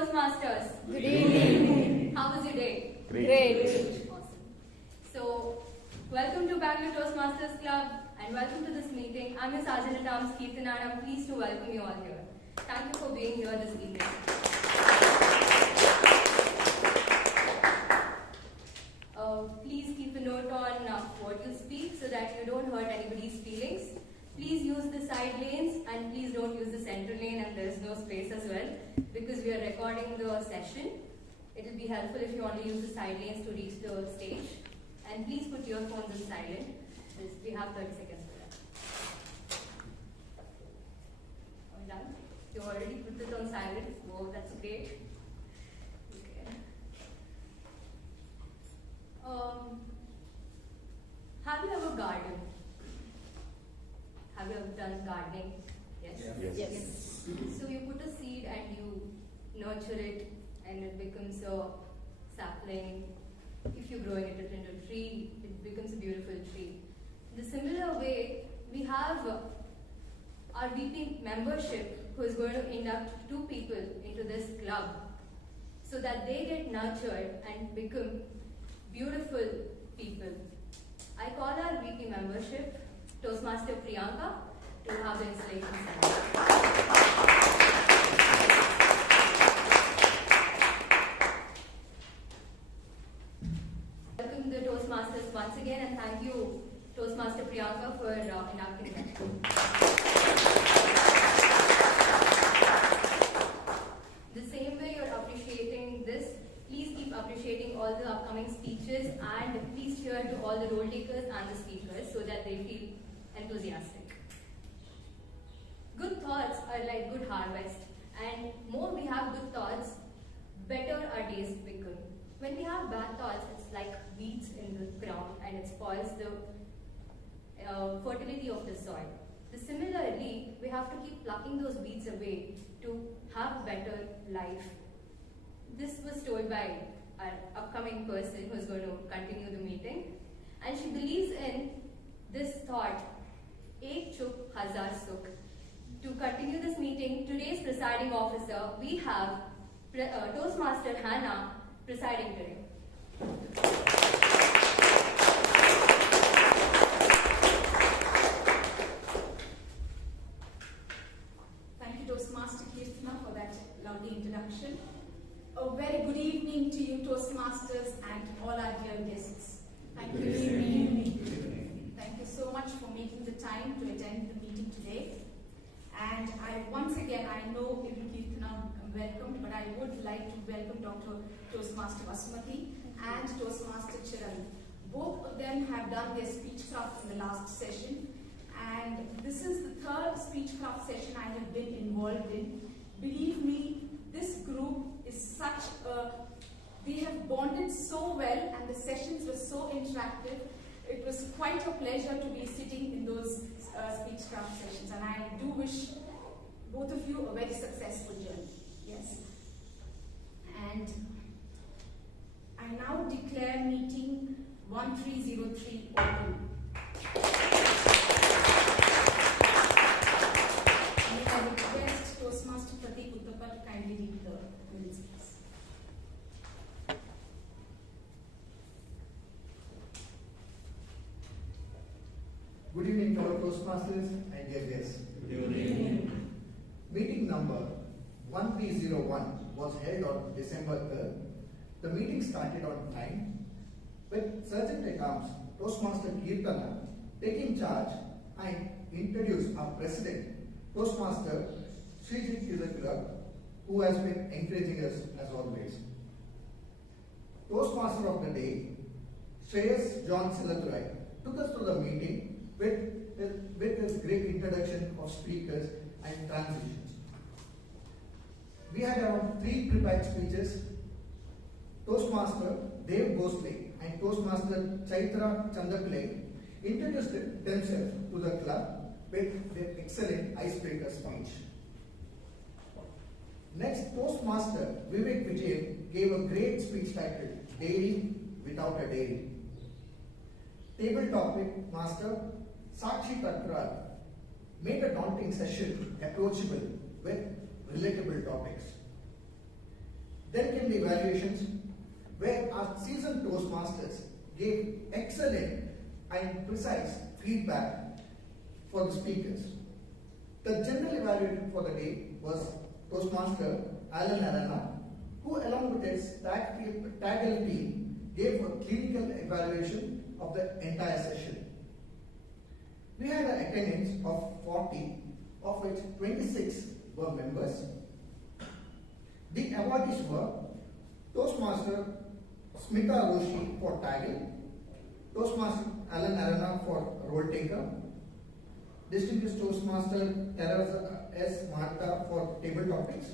Toastmasters. Good evening. How was your day? Great. Awesome. So, welcome to Bangalore Toastmasters Club and welcome to this meeting. I'm your Sergeant at Arms Kirtana and I'm pleased to welcome you all here. Thank you for being here this evening. Please keep a note on what you speak so that you don't hurt anybody's feelings. Please use the side lanes and please don't use the center lane, and there is no space as well because we are recording the session. It will be helpful if you only use the side lanes to reach the stage. And please put your phones on silent. We have 30 seconds for that. All done? You already put it on silent. Whoa, that's great. Okay. Have you ever gardened? Have you ever done gardening? Yes? Yes. So you put a seed and you nurture it and it becomes a sapling. If you're growing it into a tree, it becomes a beautiful tree. In the similar way, we have our VP membership who is going to induct 2 people into this club so that they get nurtured and become beautiful people. I call our VP membership Toastmaster Priyanka to have the installation ceremony. Welcome the Toastmasters once again and thank you Toastmaster Priyanka for inducting them. The same way you're appreciating this, please keep appreciating all the upcoming speeches and please cheer to all the role takers and the speakers so that they feel enthusiastic. Good thoughts are like good harvest, and more we have good thoughts, better our days become. When we have bad thoughts, it's like weeds in the ground and it spoils the fertility of the soil. Similarly, we have to keep plucking those weeds away to have a better life. This was told by our upcoming person who is going to continue the meeting, and she believes in this thought, Ek Chup Hazar Sukh. To continue this meeting, today's presiding officer, we have Toastmaster Hannah presiding today. Thank you, Toastmaster Kirtana, for that lovely introduction. A very good evening to you, Toastmasters, and all our dear guests. Thank you. Good evening. Thank you so much for making the time to attend the meeting today. And once again, I know every Kirtana welcomed, but I would like to welcome Dr. Toastmaster Basmati and Toastmaster Chiran. Both of them have done their speechcraft in the last session, and this is the 3rd speechcraft session I have been involved in. Believe me, this group is such a, they have bonded so well and the sessions were so interactive. It was quite a pleasure to be sitting in those speechcraft sessions, and I do wish both of you a very successful journey. Yes. And I now declare meeting 1303 open. May I request Toastmaster Pratik Uttapal to kindly read the minutes, please. Good evening, fellow Toastmasters and dear guests. Good evening. Meeting number 1301 was held on December 3rd. The meeting started on time with Sergeant at Arms Toastmaster Kirtana taking charge and introduced our President, Toastmaster Srijit to the club, who has been encouraging us as always. Toastmaster of the day, Shreyas John Silathurai, took us through the meeting with his great introduction of speakers and transitions. We had around 3 prepared speeches. Toastmaster Dev Bhosle and Toastmaster Chaitra Chandapillai introduced themselves to the club with their excellent icebreaker speech. Next, Toastmaster Vivek Vijay gave a great speech titled Dairy Without a Dairy. Table topic master Sakshi Katral made a daunting session approachable with relatable topics. Then came the evaluations, where our seasoned Toastmasters gave excellent and precise feedback for the speakers. The general evaluator for the day was Toastmaster Alan Arana, who along with his TAGL team gave a clinical evaluation of the entire session. We had an attendance of 40, of which 26 were members. The awardees were Toastmaster Smita Roshi for TAGL, Toastmaster Alan Arana for Role Taker, Distinguished Toastmaster Teresa S. Martha for Table Topics,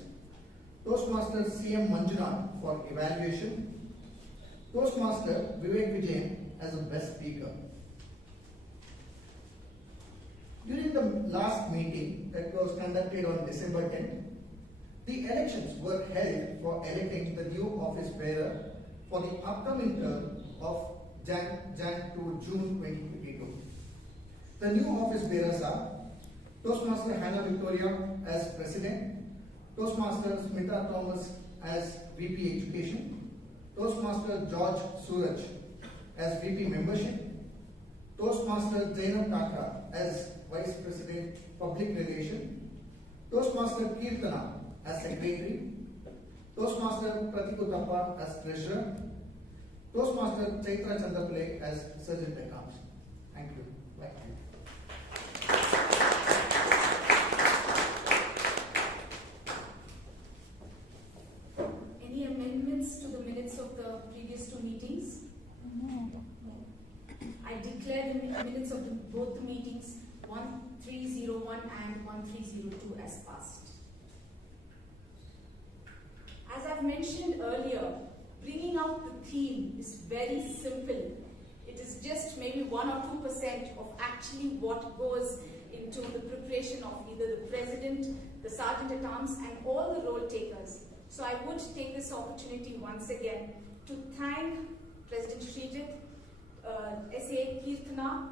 Toastmaster CM Manjunath for Evaluation, Toastmaster Vivek Vijayan as a Best Speaker. During the last meeting that was conducted on December 10th, the elections were held for electing the new office bearer for the upcoming term of Jan to June 2022. The new office bearers are Toastmaster Hannah Victoria as President, Toastmaster Smita Thomas as VP Education, Toastmaster George Suraj as VP Membership, Toastmaster Zainab Kakra as Vice President Public Relation, Toastmaster Kirtana as Secretary, Toastmaster Pratikutappa as Treasurer, Toastmaster Chaitra Chandapale as Sergeant Accounts. Thank you. Back to you. Any amendments to the minutes of the previous two meetings? I declare the minutes of both the meetings 1301 and 1302 as passed. As I've mentioned earlier, bringing out the theme is very simple. It is just maybe 1 or 2% of actually what goes into the preparation of either the President, the Sergeant-at-Arms and all the role takers. So I would take this opportunity once again to thank President Srijit, SA Kirtana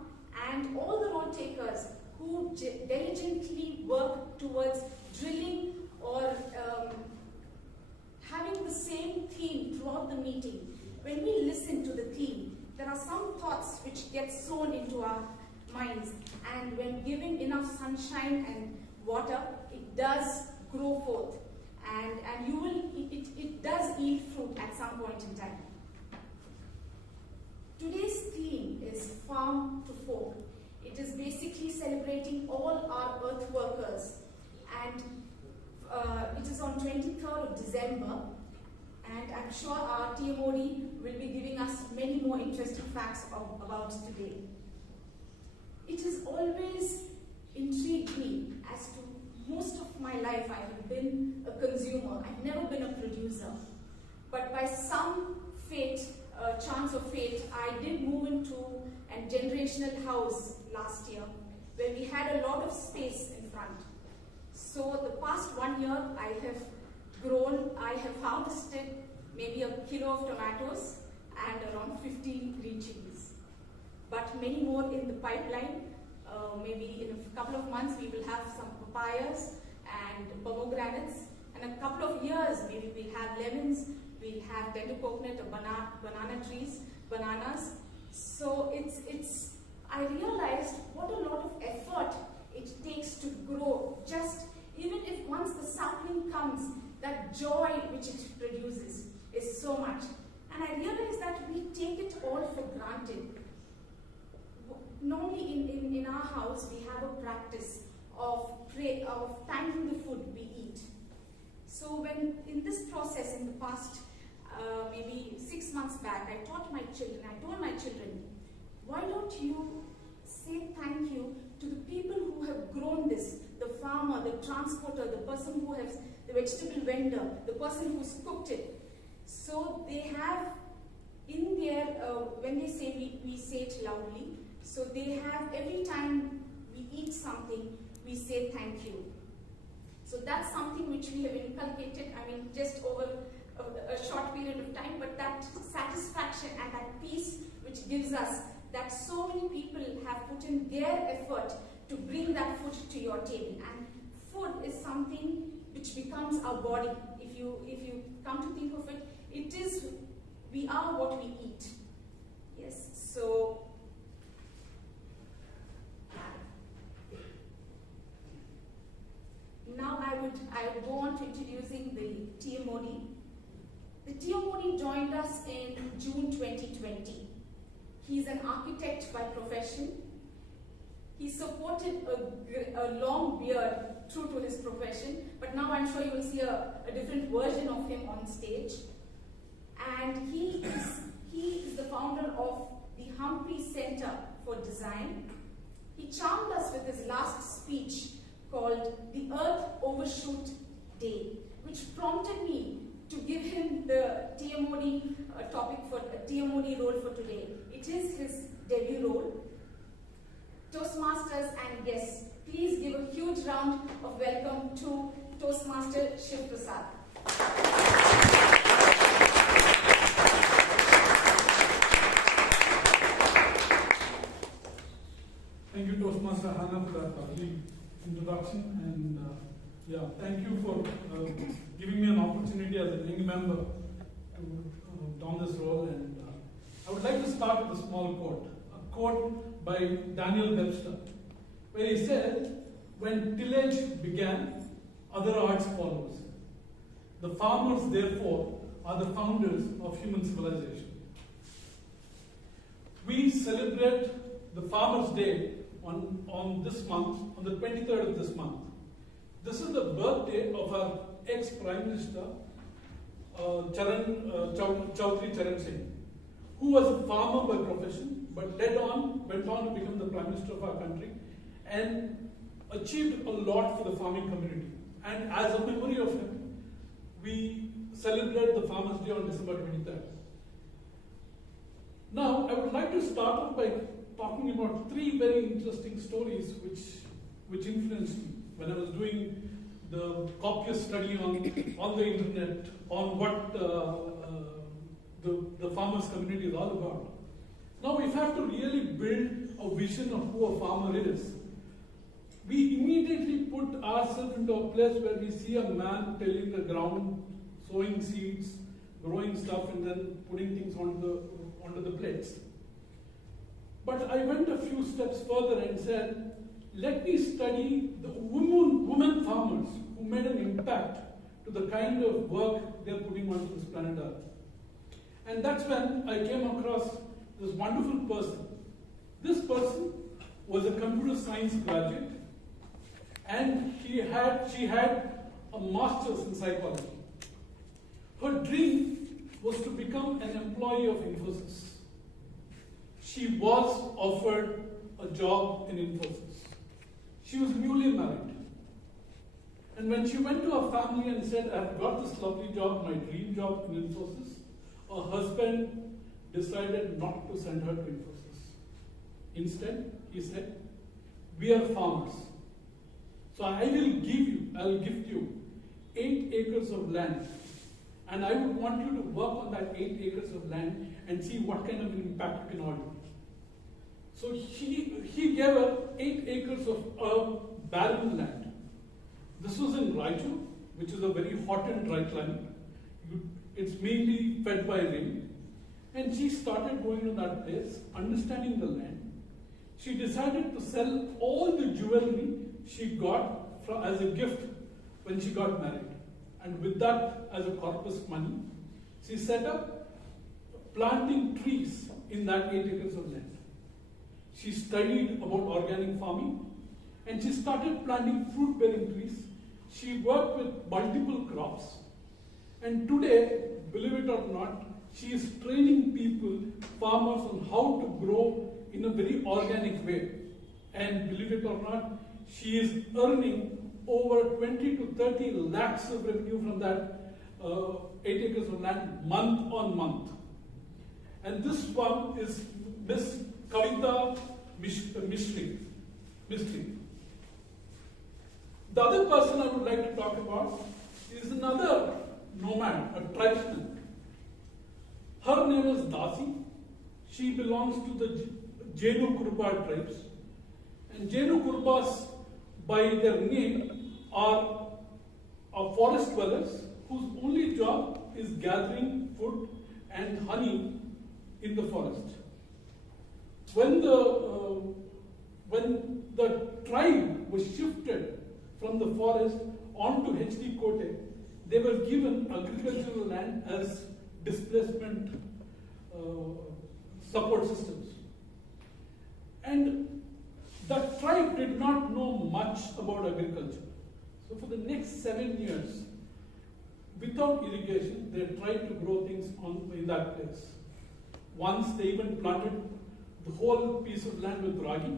and all the role takers who diligently work towards drilling or having the same theme throughout the meeting. When we listen to the theme, there are some thoughts which get sown into our minds, and when given enough sunshine and water, it does grow forth, and you will it does yield fruit at some point in time. Today's theme is Farm to Fork. It is basically celebrating all our earth workers, and it is on 23rd of December, and I'm sure our TMOD will be giving us many more interesting facts about today. It has always intrigued me as to most of my life I have been a consumer. I've never been a producer. But by some fate, chance of fate, I did move into a generational house last year where we had a lot of space in front. So the past 1 year I have grown, I have harvested maybe a kilo of tomatoes and around 15 green chilies. But many more in the pipeline. Maybe in a couple of months we will have some papayas and pomegranates, and a couple of years maybe we'll have lemons, we'll have tender coconut or banana trees, bananas. So I realized what a lot of effort it takes to grow. Just even if once the sapling comes, that joy which it produces is so much. And I realized that we take it all for granted. Normally in our house, we have a practice of thanking the food we eat. So when in this process, in the past maybe 6 months back, I told my children, why don't you say thank you to the people who have grown this, the farmer, the transporter, the person who has, the vegetable vendor, the person who's cooked it. So they have in their, when they say we say it loudly, so they have every time we eat something, we say thank you. So that's something which we have inculcated, I mean just over a short period of time, but that satisfaction and that peace which gives us that so many people have put in their effort to bring that food to your table. And food is something which becomes our body. If if you come to think of it, it is, we are what we eat. Yes, so now I would go on to introducing the TMOD. The TMOD joined us in June 2020. He's an architect by profession. He supported a long beard true to his profession, but now I'm sure you will see a different version of him on stage. And he is the founder of the Humphrey Center for Design. He charmed us with his last speech called the Earth Overshoot Day, which prompted me to give him the TMOD topic for TMOD role for today. It is his debut role. Toastmasters and guests, please give a huge round of welcome to Toastmaster Shiv Prasad. Thank you, Toastmaster Hannah, for that lovely introduction, and thank you for giving me an opportunity as a young member to don this role. And I would like to start with a small quote, a quote by Daniel Webster, where he said, "When tillage began, other arts follows. The farmers, therefore, are the founders of human civilization." We celebrate the Farmers' Day on this month, on the 23rd of this month. This is the birthday of our ex-Prime Minister, Chaudhry Charan Singh, who was a farmer by profession, but went on to become the Prime Minister of our country and achieved a lot for the farming community. And as a memory of him, we celebrate the Farmers' Day on December 23rd. Now, I would like to start off by talking about three very interesting stories which influenced me when I was doing the copious study on the internet on what the farmers community is all about. Now, if I have to really build a vision of who a farmer is, we immediately put ourselves into a place where we see a man tilling the ground, sowing seeds, growing stuff, and then putting things onto the plates. But I went a few steps further and said, let me study the women farmers who made an impact to the kind of work they're putting onto this planet Earth. And that's when I came across this wonderful person. This person was a computer science graduate, and she had a master's in psychology. Her dream was to become an employee of Infosys. She was offered a job in Infosys. She was newly married. And when she went to her family and said, I've got this lovely job, my dream job in Infosys, her husband decided not to send her to Infosys. Instead, he said, we are farmers. So I'll gift you 8 acres of land. And I would want you to work on that 8 acres of land and see what kind of an impact you can all do. So he gave her 8 acres of barren land. This was in Raichur, which is a very hot and dry climate. It's mainly fed by rain. And she started going to that place, understanding the land. She decided to sell all the jewelry she got as a gift when she got married. And with that as a corpus money, she set up planting trees in that 8 acres of land. She studied about organic farming, and she started planting fruit-bearing trees. She worked with multiple crops, and today, believe it or not, she is training people, farmers, on how to grow in a very organic way. And believe it or not, she is earning over 20 to 30 lakhs of revenue from that 8 acres of land month on month. And this one is Miss Kavita Mistry. The other person I would like to talk about is another nomad, a tribesman. Her name is Dasi. She belongs to the Jenu Kurba tribes. And Jenu Kurbas, by their name, are forest dwellers whose only is gathering food and honey in the forest. When the tribe was shifted from the forest onto HD Kote, they were given agricultural land as displacement support systems. And the tribe did not know much about agriculture. So for the next 7 years, without irrigation, they tried to grow things in that place. Once they even planted the whole piece of land with ragi,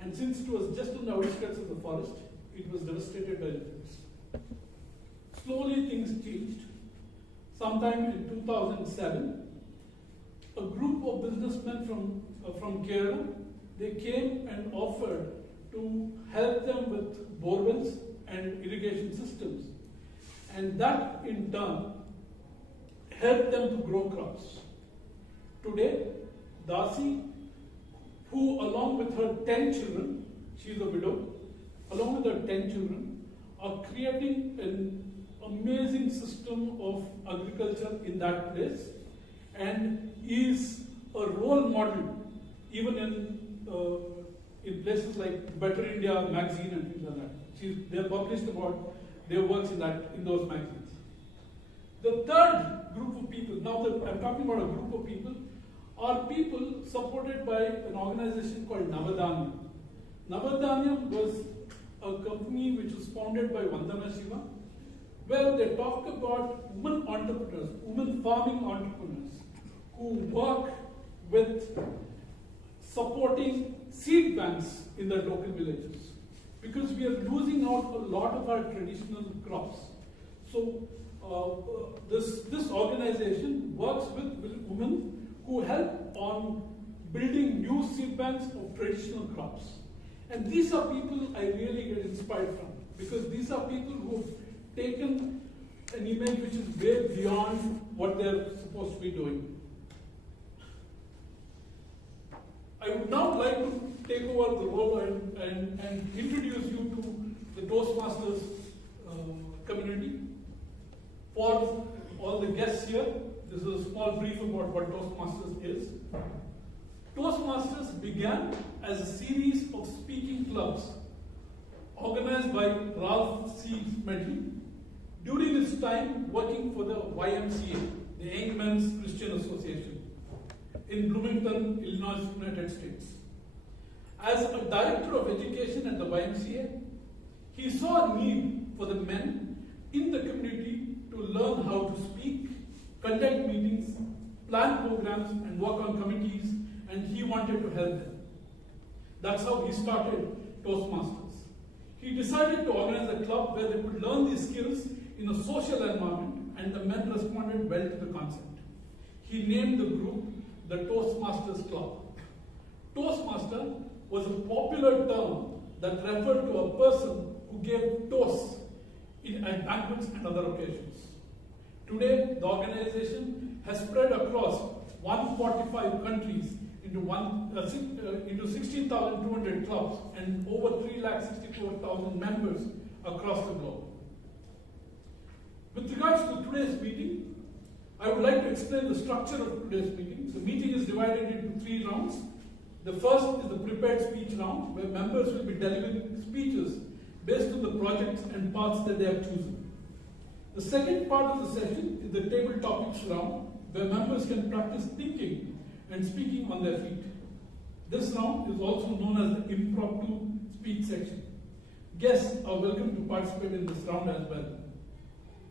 and since it was just on the outskirts of the forest, it was devastated by elephants. Slowly things changed. Sometime in 2007, a group of businessmen from Kerala, they came and offered to help them with borewells and irrigation systems. And that in turn helped them to grow crops. Today, Dasi, who along with her 10 children, she is a widow, along with her 10 children, are creating an amazing system of agriculture in that place and is a role model even in places like Better India magazine and things like that. They have published about their works in those magazines. The third group of people, now that I'm talking about a group of people, are people supported by an organization called Navadanyam. Navadanyam was a company which was founded by Vandana Shiva, where they talk about women entrepreneurs, women farming entrepreneurs, who work with supporting seed banks in the local villages. Because we are losing out a lot of our traditional crops. So this organization works with women who help on building new seed banks of traditional crops. And these are people I really get inspired from, because these are people who have taken an image which is way beyond what they're supposed to be doing. I would now like to take over the role and introduce you to the Toastmasters community. For all the guests here, this is a small brief about what Toastmasters is. Toastmasters began as a series of speaking clubs organized by Ralph C. Medley during his time working for the YMCA, the Young Men's Christian Association, in Bloomington, Illinois, United States. As a director of education at the YMCA, he saw a need for the men in the community to learn how to speak, conduct meetings, plan programs, and work on committees, and he wanted to help them. That's how he started Toastmasters. He decided to organize a club where they could learn these skills in a social environment, and the men responded well to the concept. He named the group the Toastmasters Club. Toastmaster was a popular term that referred to a person who gave toasts at banquets and other occasions. Today, the organization has spread across 145 countries into 16,200 clubs and over 364,000 members across the globe. With regards to today's meeting, I would like to explain the structure of today's meeting. The meeting is divided into 3 rounds. The first is the prepared speech round, where members will be delivering speeches based on the projects and paths that they have chosen. The second part of the session is the table topics round, where members can practice thinking and speaking on their feet. This round is also known as the impromptu speech section. Guests are welcome to participate in this round as well.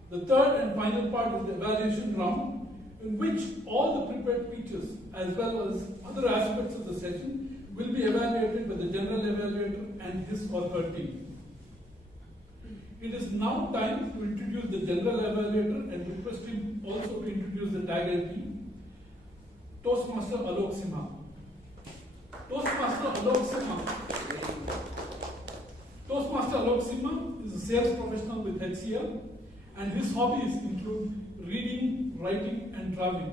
The third and final part is the evaluation round, in which all the prepared speeches as well as other aspects of the session will be evaluated by the general evaluator and his or her team. It is now time to introduce the general evaluator and request him also to introduce the tagline team. Toastmaster Alok Simha. Toastmaster Alok Simha is a sales professional with HCL, and his hobbies include reading, writing, and traveling.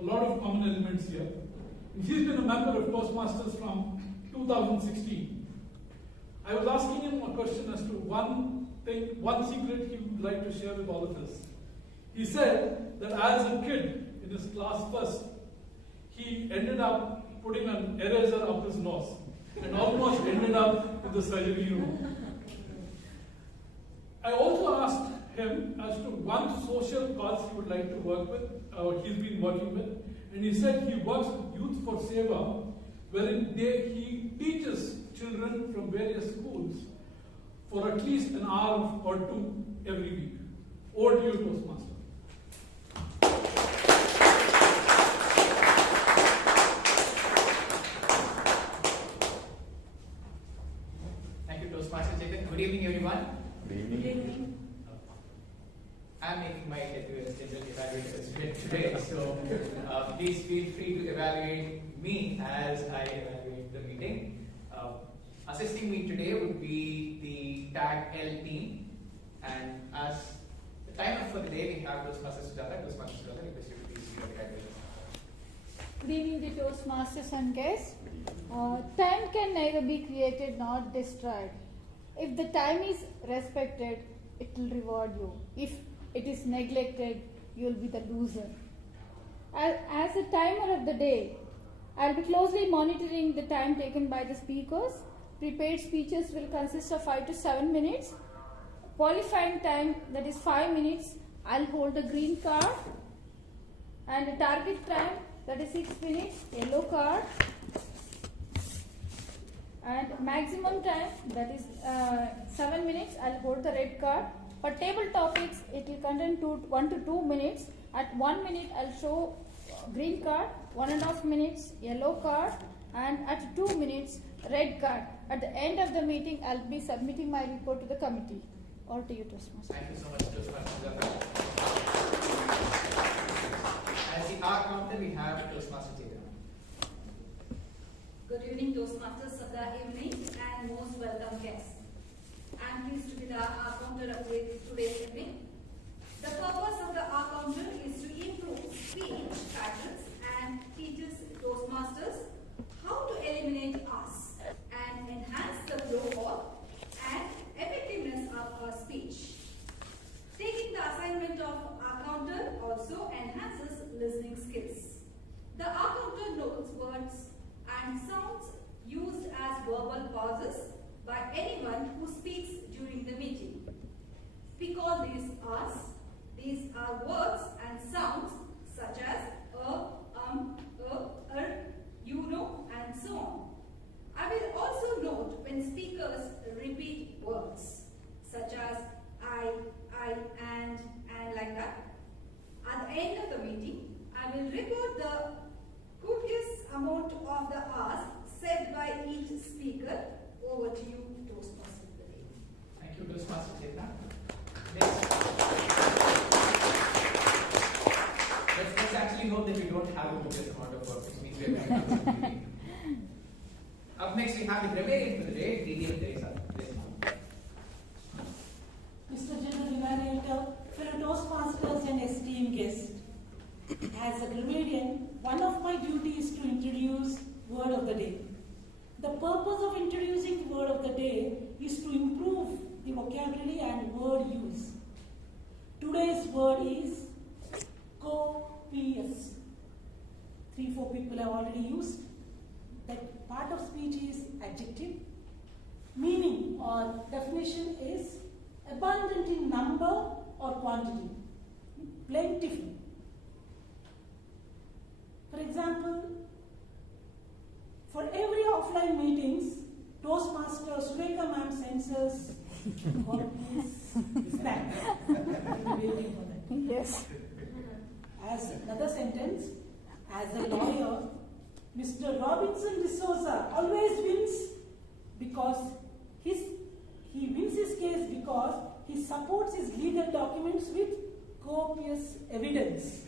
A lot of common elements here. And he's been a member of Toastmasters from 2016. I was asking him a question as to one secret he would like to share with all of us. He said that as a kid in his class first, he ended up putting an eraser up his nose and almost ended up in the surgery room. I also asked him as to one social cause he would like to work with, he's been working with, and he said he works with Youth for Seva, wherein he teaches children from various schools for at least an hour or two every week. Over to you, Toastmaster. Thank you, Toastmaster Chetan. Good evening, everyone. Good evening. I'm making my debut as general evaluator today, so please feel free to evaluate me as I evaluate the meeting. Assisting me today would be the Tag L team, and as the timer for the day, we have Toastmaster Sujata. Toastmaster Sujata, request you to please read the guidelines. Good evening, the Toastmasters and guests. Time can neither be created nor destroyed. If the time is respected, it will reward you. If it is neglected, you will be the loser. As a timer of the day, I will be closely monitoring the time taken by the speakers. Prepared speeches will consist of 5 to 7 minutes. Qualifying time, that is 5 minutes, I will hold a green card. And the target time, that is 6 minutes, yellow card. And maximum time, that is 7 minutes, I will hold the red card. For table topics, it will contain 1 to 2 minutes. At 1 minute, I will show green card, 1.5 minutes, yellow card, and at 2 minutes, red card. At the end of the meeting, I will be submitting my report to the committee. All to you, Toastmaster. Thank you so much, Toastmaster. As the R counter, we have Toastmaster Chetan. Good evening, Toastmasters of the evening, and most welcome guests. I am pleased to be the counter of today's evening. The purpose of the counter is to improve speech patterns and teaches Toastmasters how to eliminate us and enhance the flow of and effectiveness of our speech. Taking the assignment of counter also enhances listening skills. The counter notes words and sounds used as verbal pauses by anyone who speaks during the meeting. We call these us. These are words and sounds such as you know, and so on. I will also note when speakers repeat words such as I, and like that. At the end of the meeting, I will report the copious amount of the ask said by each speaker. Over to you, Toastmaster of the day. Thank you, Toastmaster Chetan. Next. Let's actually note that we don't have a copious amount of work, which means we are going to meeting. Up next, we have the grammarian for the day, TM Sharikha. Mr. General Evaluator, fellow Toastmasters and esteemed guests. As a grammarian, one of my duties is to introduce word of the day. The purpose of introducing the word of the day is to improve the vocabulary and word use. Today's word is copious. 3-4 people have already used. That part of speech is adjective. Meaning or definition is abundant in number or quantity. Plentiful. For example, for every offline meetings, Toastmaster Sharikha ma'am sends us snack. We'll be waiting for that. Yes. As another sentence, as a lawyer, Mr. Robinson D'Souza always wins because he wins his case because he supports his legal documents with copious evidence.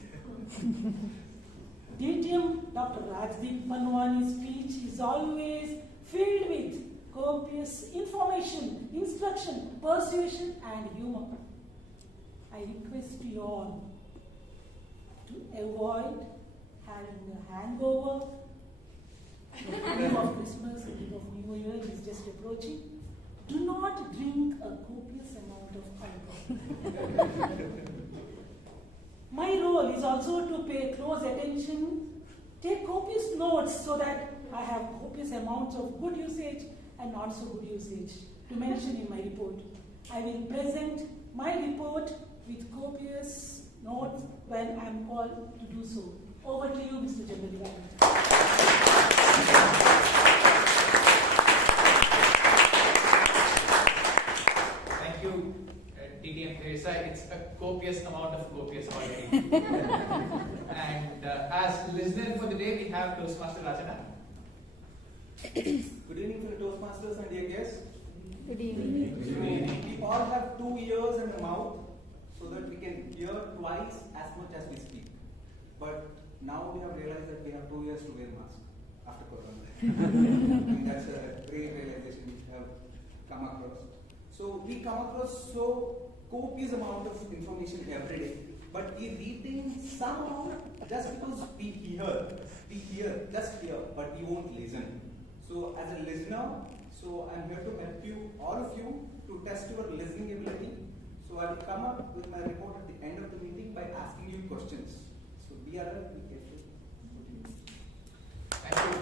DTM Dr. Rajdeep Panwani's speech is always filled with copious information, instruction, persuasion and humor. I request you all to avoid having a hangover. The eve of Christmas, the eve of New Year is just approaching. Do not drink a copious amount of alcohol. also to pay close attention, take copious notes so that I have copious amounts of good usage and not so good usage to mention in my report. I will present my report with copious notes when I am called to do so. Over to you, Mr. General Director. Thank you, TM Sharikha. It's a copious amount of copious already. And as listener for the day, we have Toastmaster Rajana. Good evening for the Toastmasters and dear guests. Good evening. Good evening. We all have 2 ears and a mouth so that we can hear twice as much as we speak. But now we have realized that we have 2 years to wear masks after Corona. I think that's a great realization which we have come across. So we come across so copious amount of information every day, but we retain some amount just because we hear, just hear, but we won't listen. So as a listener, so I'm here to help you, all of you, to test your listening ability. So I will come up with my report at the end of the meeting by asking you questions. So be alert, be careful. Thank you.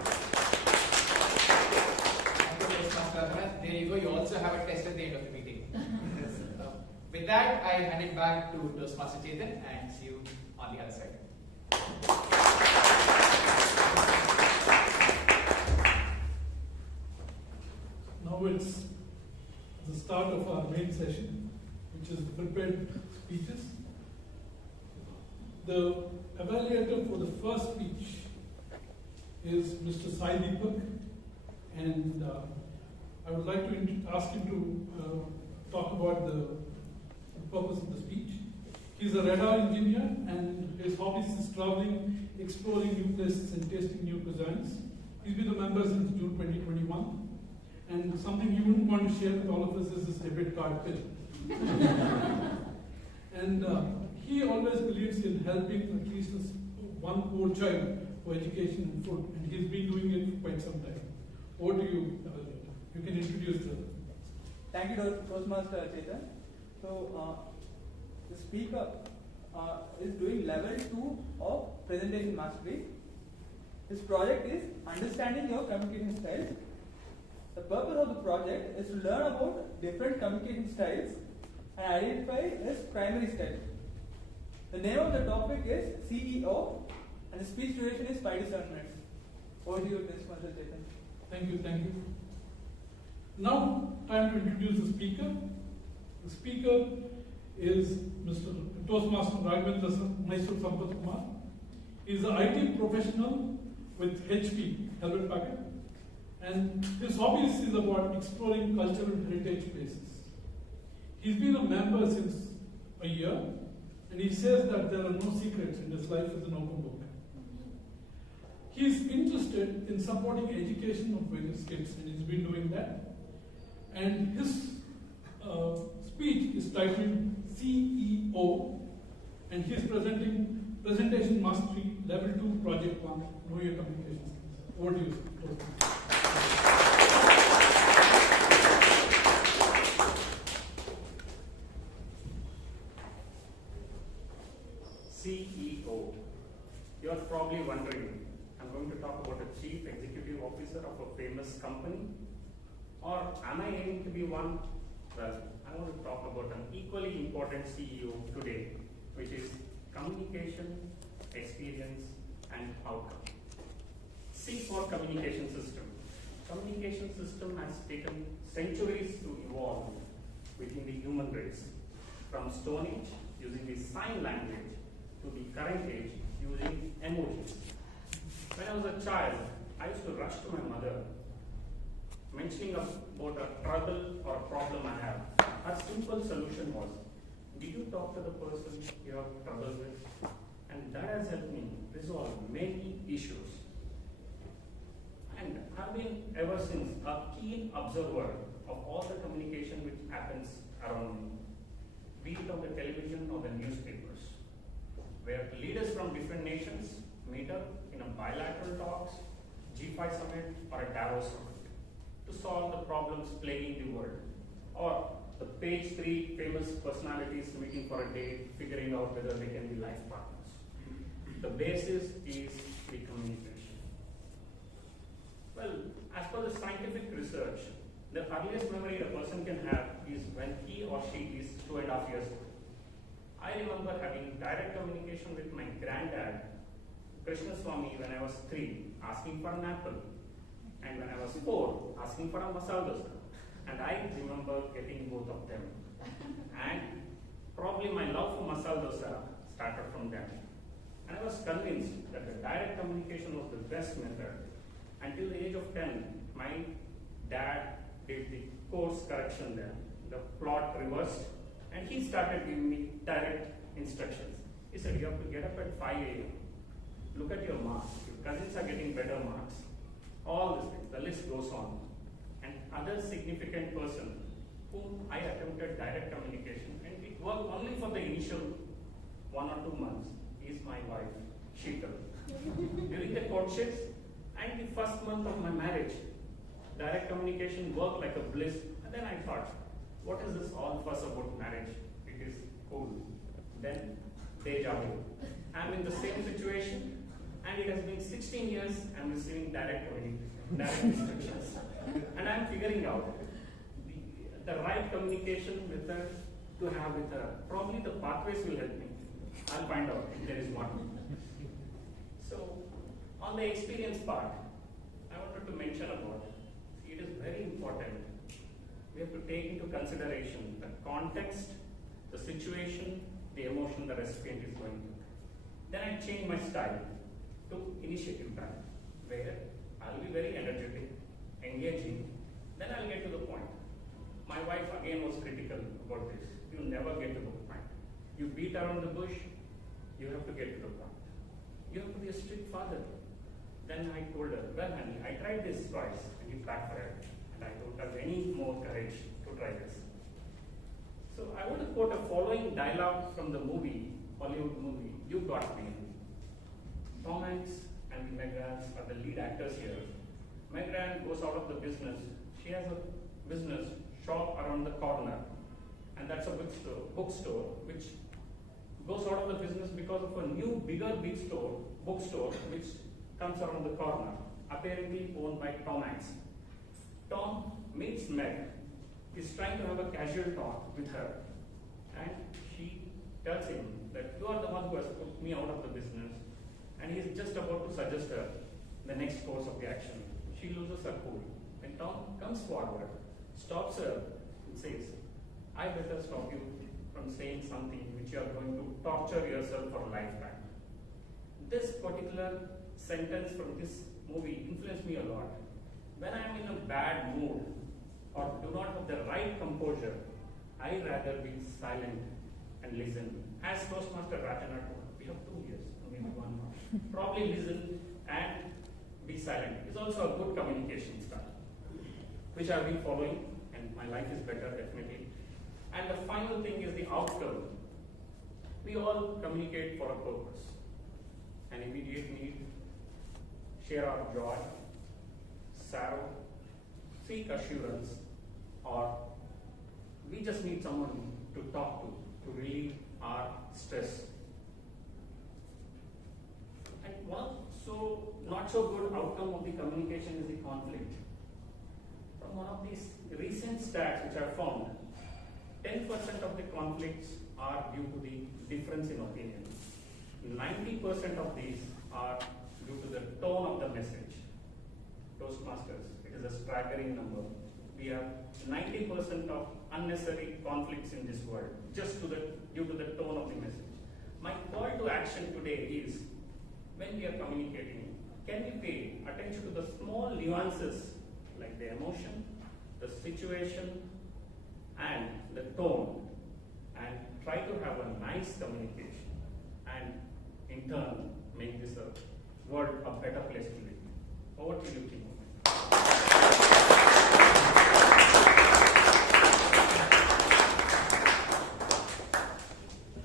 Thank you, Toastmaster Rajana. There you go. You also have a test at the end of the meeting. With that, I hand it back to Toastmaster Chetan and see you on the other side. Now it's the start of our main session, which is prepared speeches. The evaluator for the first speech is Mr. Sai Deepak, and I would like to ask him to talk about the purpose of the speech. He's a radar engineer, and his hobbies is traveling, exploring new places, and tasting new cuisines. He's been a member since June 2021. And something he wouldn't want to share with all of us is his debit card pin. And he always believes in helping at least one poor child for education and food, and he's been doing it for quite some time. Over to you, you can introduce the. Thank you, Toastmaster Chetan. So, the speaker is doing level 2 of presentation mastery. His project is understanding your communication styles. The purpose of the project is to learn about different communication styles and identify his primary style. The name of the topic is CEO, and the speech duration is 5 to 7 minutes. Over to you, Toastmaster Chetan. Thank you, thank you. Now, time to introduce the speaker. The speaker is Mr. Toastmaster Raghavendra, Mysore Sampathkumar. He is an IT professional with HP, Hewlett Packard. And his hobbies is about exploring cultural heritage places. He's been a member since a year, and he says that there are no secrets and his life is an open book. He's interested in supporting education of various kids, and he's been doing that. And his speech is titled CEO, and he's presenting Presentation Mastery Level 2 Project 1, Know Your Communication Skills. Over to you, sir. CEO. You're probably wondering, I'm going to talk about a chief executive officer of a famous company, or am I aiming to be one? Well, I want to talk about an equally important CEO today, which is communication, experience, and outcome. C for communication system. Communication system has taken centuries to evolve within the human race, from Stone Age using the sign language to the current age using emojis. When I was a child, I used to rush to my mother, mentioning about a trouble or a problem I have. Her simple solution was, did you talk to the person you have trouble with? And that has helped me resolve many issues. And I've been ever since a keen observer of all the communication which happens around me, be it on the television or the newspapers, where leaders from different nations meet up in a bilateral talks, G5 summit, or a Davos summit to solve the problems plaguing the world, or the page 3 famous personalities meeting for a date, figuring out whether they can be life partners. the basis is the communication. Well, as per the scientific research, the earliest memory a person can have is when he or she is 2.5 years old. I remember having direct communication with my granddad, Krishna Swami, when I was 3, asking for an apple. And when I was 4, asking for a masala dosa. And I remember getting both of them. And probably my love for masala dosa started from them. And I was convinced that the direct communication was the best method. Until the age of 10, my dad did the course correction there. The plot reversed, and he started giving me direct instructions. He said, you have to get up at 5 a.m. Look at your marks. Your cousins are getting better marks. All these things. The list goes on. And other significant person whom I attempted direct communication, and it worked only for the initial 1 or 2 months, is my wife, Sheetal. During the courtships and the first month of my marriage, direct communication worked like a bliss. And then I thought, what is this all fuss about marriage? It is cool. Then, deja vu. I'm in the same situation, and it has been 16 years I'm receiving direct instructions. And I'm figuring out the right communication with her to have with her. Probably the pathways will help me. I'll find out if there is one. So, on the experience part, I wanted to mention about it is very important. We have to take into consideration the context, the situation, the emotion the recipient is going through. Then I change my style to initiative type, where I'll be very energetic, engaging, then I'll get to the point. My wife again was critical about this. You never get to the point. You beat around the bush, you have to get to the point. You have to be a strict father. Then I told her, well honey, I tried this twice and it backfired. And I don't have any more courage to try this. So I want to quote a following dialogue from the movie, Hollywood movie, You Got Me. Tom Hanks and Meg Ryan are the lead actors here. Meg Ryan goes out of the business. She has a business shop around the corner, and that's a bookstore, which goes out of the business because of a new, bigger bookstore, which comes around the corner, apparently owned by Tom Hanks. Tom meets Meg, is trying to have a casual talk with her, and she tells him that you are the one who has put me out of the business, and he is just about to suggest her the next course of the action. She loses her cool. When Tom comes forward, stops her, and says, I better stop you from saying something which you are going to torture yourself for a lifetime. This particular sentence from this movie influenced me a lot. When I am in a bad mood or do not have the right composure, I rather be silent and listen. As Toastmaster Raghavendra told, we have 2 years, maybe 1 month. Probably listen and be silent. It's also a good communication style, which I've been following, and my life is better, definitely. And the final thing is the outcome. We all communicate for a purpose, an immediate need, share our joy, sorrow, seek assurance, or we just need someone to talk to relieve our stress. And one not so good outcome of the communication is the conflict. From one of these recent stats which I found, 10% of the conflicts are due to the difference in opinion. 90% of these are due to the tone of the message. Toastmasters, it is a staggering number. We have 90% of unnecessary conflicts in this world just due to the tone of the message. My call to action today is, when we are communicating, can we pay attention to the small nuances like the emotion, the situation, and the tone, and try to have a nice communication, and in turn make this a world a better place to live. Over to you, Kumar.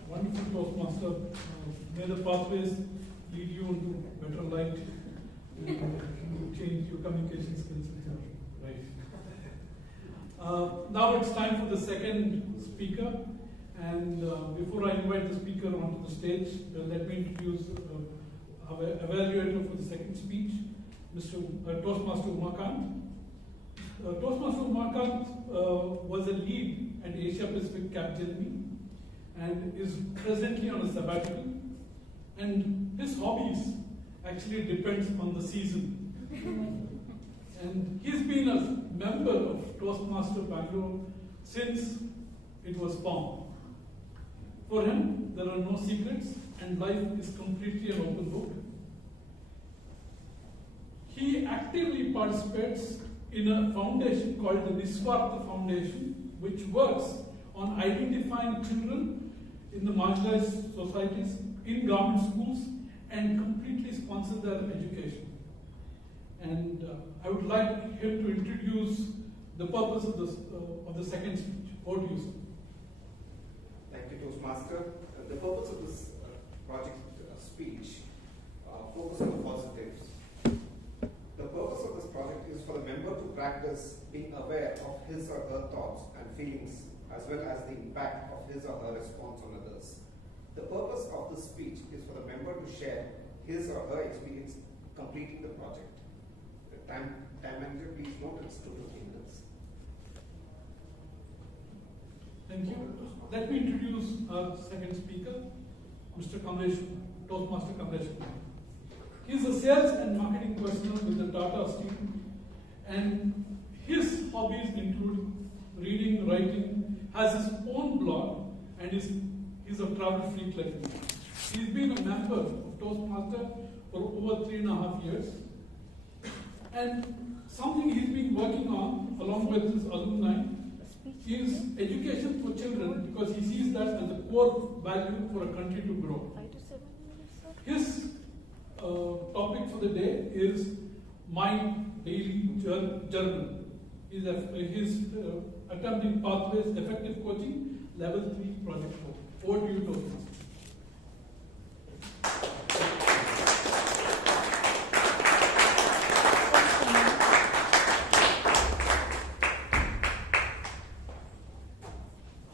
Wonderful Toastmaster. May the pathways lead you into better light and change your communication skills with your life. Now it's time for the second speaker. And before I invite the speaker onto the stage, let me introduce evaluator for the second speech, Mr. Toastmaster Umakant. Toastmaster Umakant was a lead at Asia Pacific Capgemini and is presently on a sabbatical. And his hobbies actually depends on the season. And he's been a member of Toastmaster Bangalore since it was formed. For him, there are no secrets and life is completely an open book. He actively participates in a foundation called the Niswartha Foundation, which works on identifying children in the marginalized societies, in government schools, and completely sponsor their education. And I would like him to introduce the purpose of the second speech. Over to you, sir. Thank you, Toastmaster. The purpose of this project speech focus on the positives. The purpose of this project is for the member to practice being aware of his or her thoughts and feelings, as well as the impact of his or her response on others. The purpose of this speech is for the member to share his or her experience completing the project. The time manager, please note it's 2 to 3 minutes. Thank you. Let me introduce our second speaker, Mr. Kamlesh, Toastmaster Kamlesh. He is a sales and marketing personnel with the Tata Steel, and his hobbies include reading, writing, has his own blog, and he's a travel freak like me. He's been a member of Toastmaster for over 3.5 years. And something he's been working on along with his alumni is education for children, because he sees that as a core value for a country to grow. His topic for the day is My Daily Journal. He's attempting Pathways Effective Coaching Level 3 Project 4. Over to you, Toastmaster.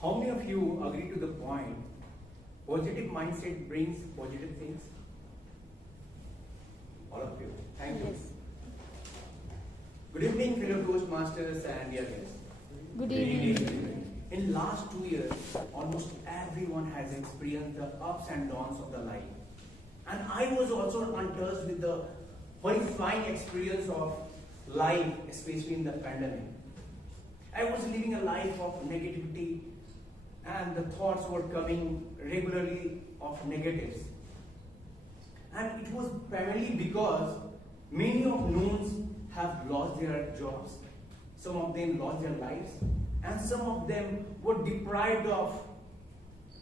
How many of you agree to the point, positive mindset brings positive things? All of you. Thank you. Yes. Good evening, fellow Toastmasters and dear guests. Good evening. In last 2 years, almost everyone has experienced the ups and downs of the life. And I was also untouched with the horrifying experience of life, especially in the pandemic. I was living a life of negativity, and the thoughts were coming regularly of negatives. And it was primarily because many of knowns have lost their jobs, some of them lost their lives, and some of them were deprived of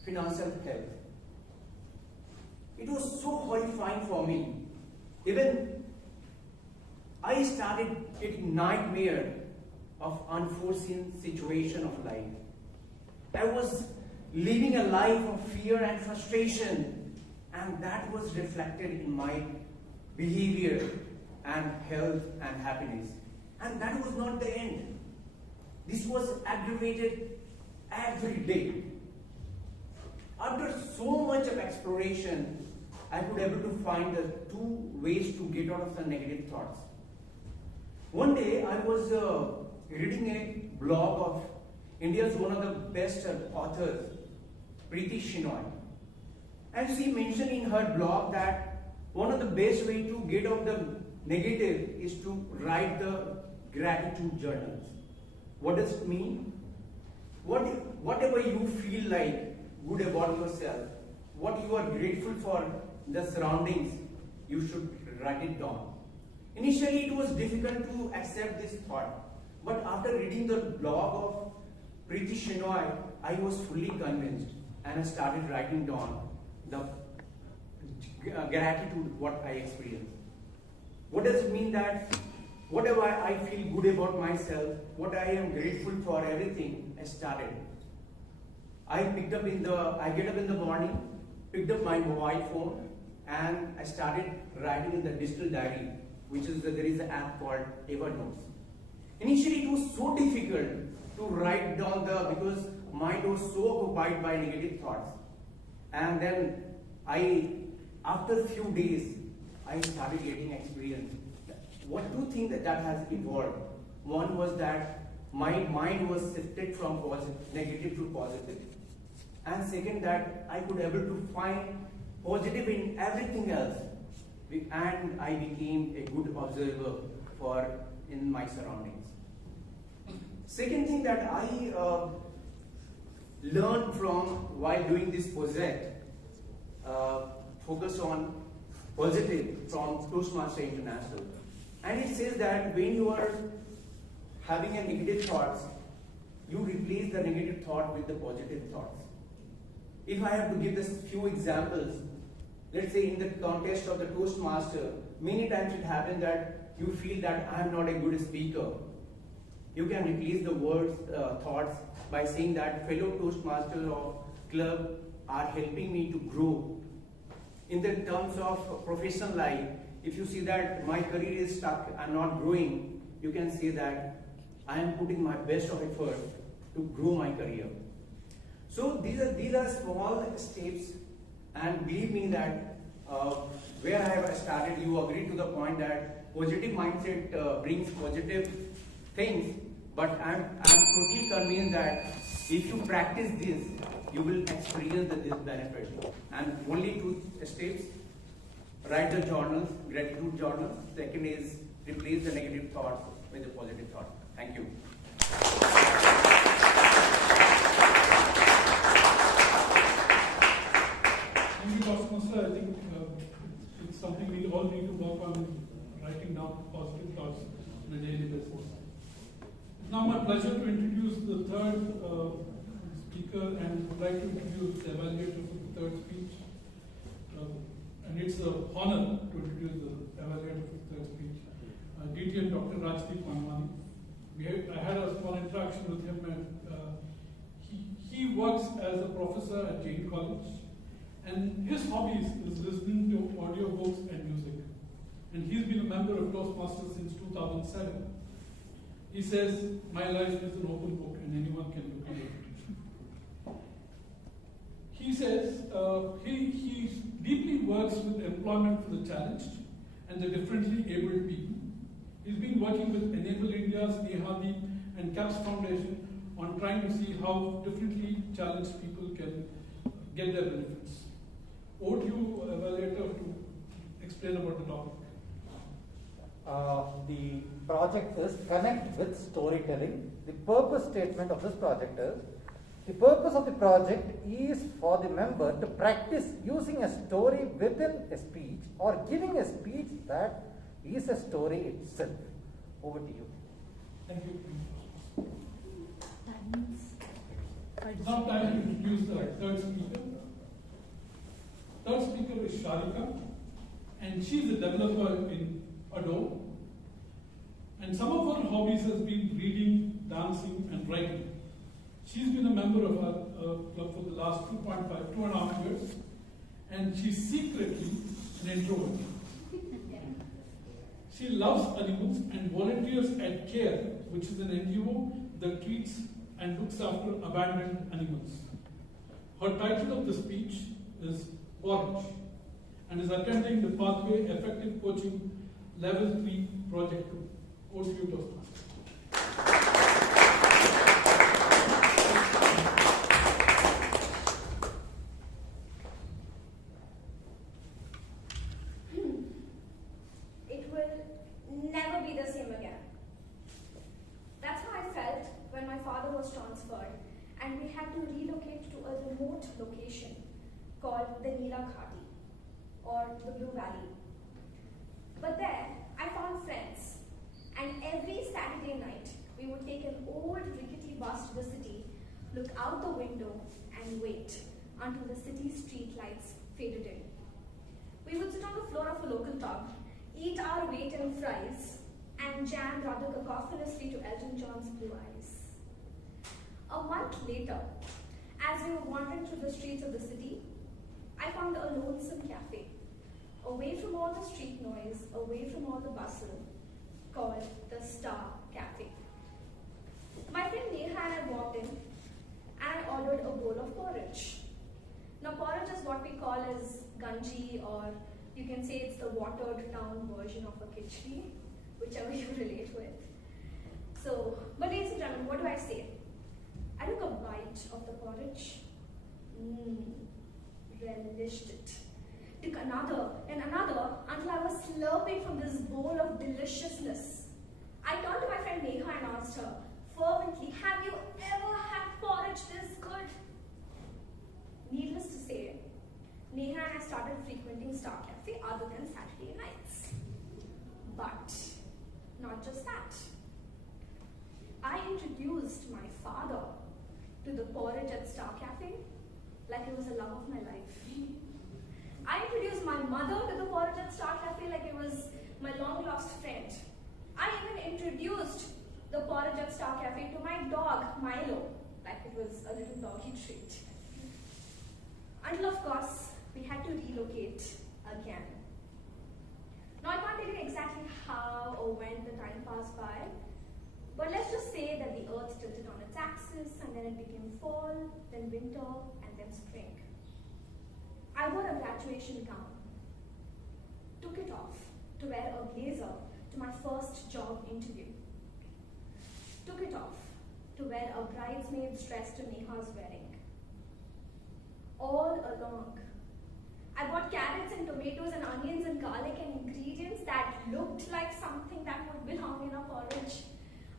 financial health. It was so horrifying for me. Even I started getting nightmare of unforeseen situation of life. I was living a life of fear and frustration, and that was reflected in my behavior and health and happiness. And that was not the end. This was aggravated every day. After so much of exploration, I could able to find the 2 ways to get out of the negative thoughts. One day I was reading a blog of India's one of the best authors, Preeti Shinoy. And she mentioned in her blog that one of the best way to get out of the negative is to write the gratitude journals. What does it mean? Whatever you feel like good about yourself, what you are grateful for, the surroundings, you should write it down. Initially it was difficult to accept this thought, but after reading the blog of Preeti Shinoy, I was fully convinced, and I started writing down the gratitude what I experienced. What does it mean? That whatever I feel good about myself, what I am grateful for, everything, I started. I get up in the morning, picked up my mobile phone, and I started writing in the digital diary, which is there is an app called Evernote. Initially, it was so difficult to write down because mind was so occupied by negative thoughts. And then after a few days, I started getting experience. What two things that has evolved? One was that my mind was shifted from negative to positive. And second, that I could able to find positive in everything else. And I became a good observer in my surroundings. Second thing that I learned from while doing this project, focus on positive from Toastmaster International. And it says that when you are having a negative thoughts, you replace the negative thought with the positive thoughts. If I have to give this few examples, let's say in the context of the Toastmaster, many times it happens that you feel that I am not a good speaker. You can replace the words, thoughts by saying that fellow Toastmasters of club are helping me to grow. In the terms of professional life, if you see that my career is stuck, I'm not growing, you can say that I am putting my best of effort to grow my career. So these are small steps, and believe me that where I have started, you agree to the point that positive mindset brings positive things, but I'm totally convinced that if you practice this, you will experience this benefit. And only two steps: write the journals, gratitude journals. Second is replace the negative thoughts with the positive thought. Thank you. Thank you, Toastmaster. I think it's something we all need to work on, writing down positive thoughts on a daily basis. It's now my pleasure to introduce the third speaker, and would like to introduce the evaluator for the third speech. And it's an honor to introduce the evaluator for the third speech, DTN Dr. Raghavendra. I had a small interaction with him, and he works as a professor at Jain College, and his hobbies is listening to audiobooks and music. And he's been a member of Toastmasters since 2007. He says, my life is an open book and anyone can look at it. He says he deeply works with employment for the challenged and the differently abled people. He's been working with Enable India's Nehadeep and CAPS Foundation on trying to see how differently challenged people can get their benefits. Over to you, evaluator, to explain about the topic. The project is Connect with Storytelling. The purpose statement of this project is, the purpose of the project is for the member to practice using a story within a speech or giving a speech that is a story itself. Over to you. Thank you. Now time to introduce the third speaker. Third speaker is Sharikha, and she's a developer in Adobe. And some of her hobbies has been reading, dancing, and writing. She's been a member of our club for the last 2.5 years, and she's secretly an introvert. She loves animals and volunteers at CARE, which is an NGO that treats and looks after abandoned animals. Her title of the speech is Courage, and is attending the Pathway Effective Coaching Level 3 Project 2. Over to you, Toastmaster. It will never be the same again. That's how I felt when my father was transferred and we had to relocate to a remote location called the Nila Ghati, or the Blue Valley. But there, I found friends, and every Saturday night, we would take an old rickety bus to the city, look out the window, and wait until the city street lights faded in. We would sit on the floor of a local pub, eat our weight in fries, and jam rather cacophonously to Elton John's Blue Eyes. A month later, as we were wandering through the streets of the city, I found a lonesome cafe, away from all the street noise, away from all the bustle, called the Star Cafe. My friend Neha and I walked in, and I ordered a bowl of porridge. Now porridge is what we call as ganji or You can say it's the watered down version of a khichdi, whichever you relate with. So, but ladies and gentlemen, what do I say? I took a bite of the porridge, relished it. Took another and another until I was slurping from this bowl of deliciousness. I turned to my friend Neha and asked her fervently, have you ever had porridge this good? Needless to say, Neha and I started frequenting Star Cafe other than Saturday nights. But not just that. I introduced my father to the porridge at Star Cafe like it was the love of my life. I introduced my mother to the porridge at Star Cafe like it was my long lost friend. I even introduced the porridge at Star Cafe to my dog Milo like it was a little doggy treat. Until of course we had to relocate again. Now I can't tell you exactly how or when the time passed by, but let's just say that the earth tilted on its axis and then it became fall, then winter, and then spring. I wore a graduation gown, took it off to wear a blazer to my first job interview, took it off to wear a bridesmaid's dress to Neha's wedding. All along, I bought carrots and tomatoes and onions and garlic and ingredients that looked like something that would belong in a porridge.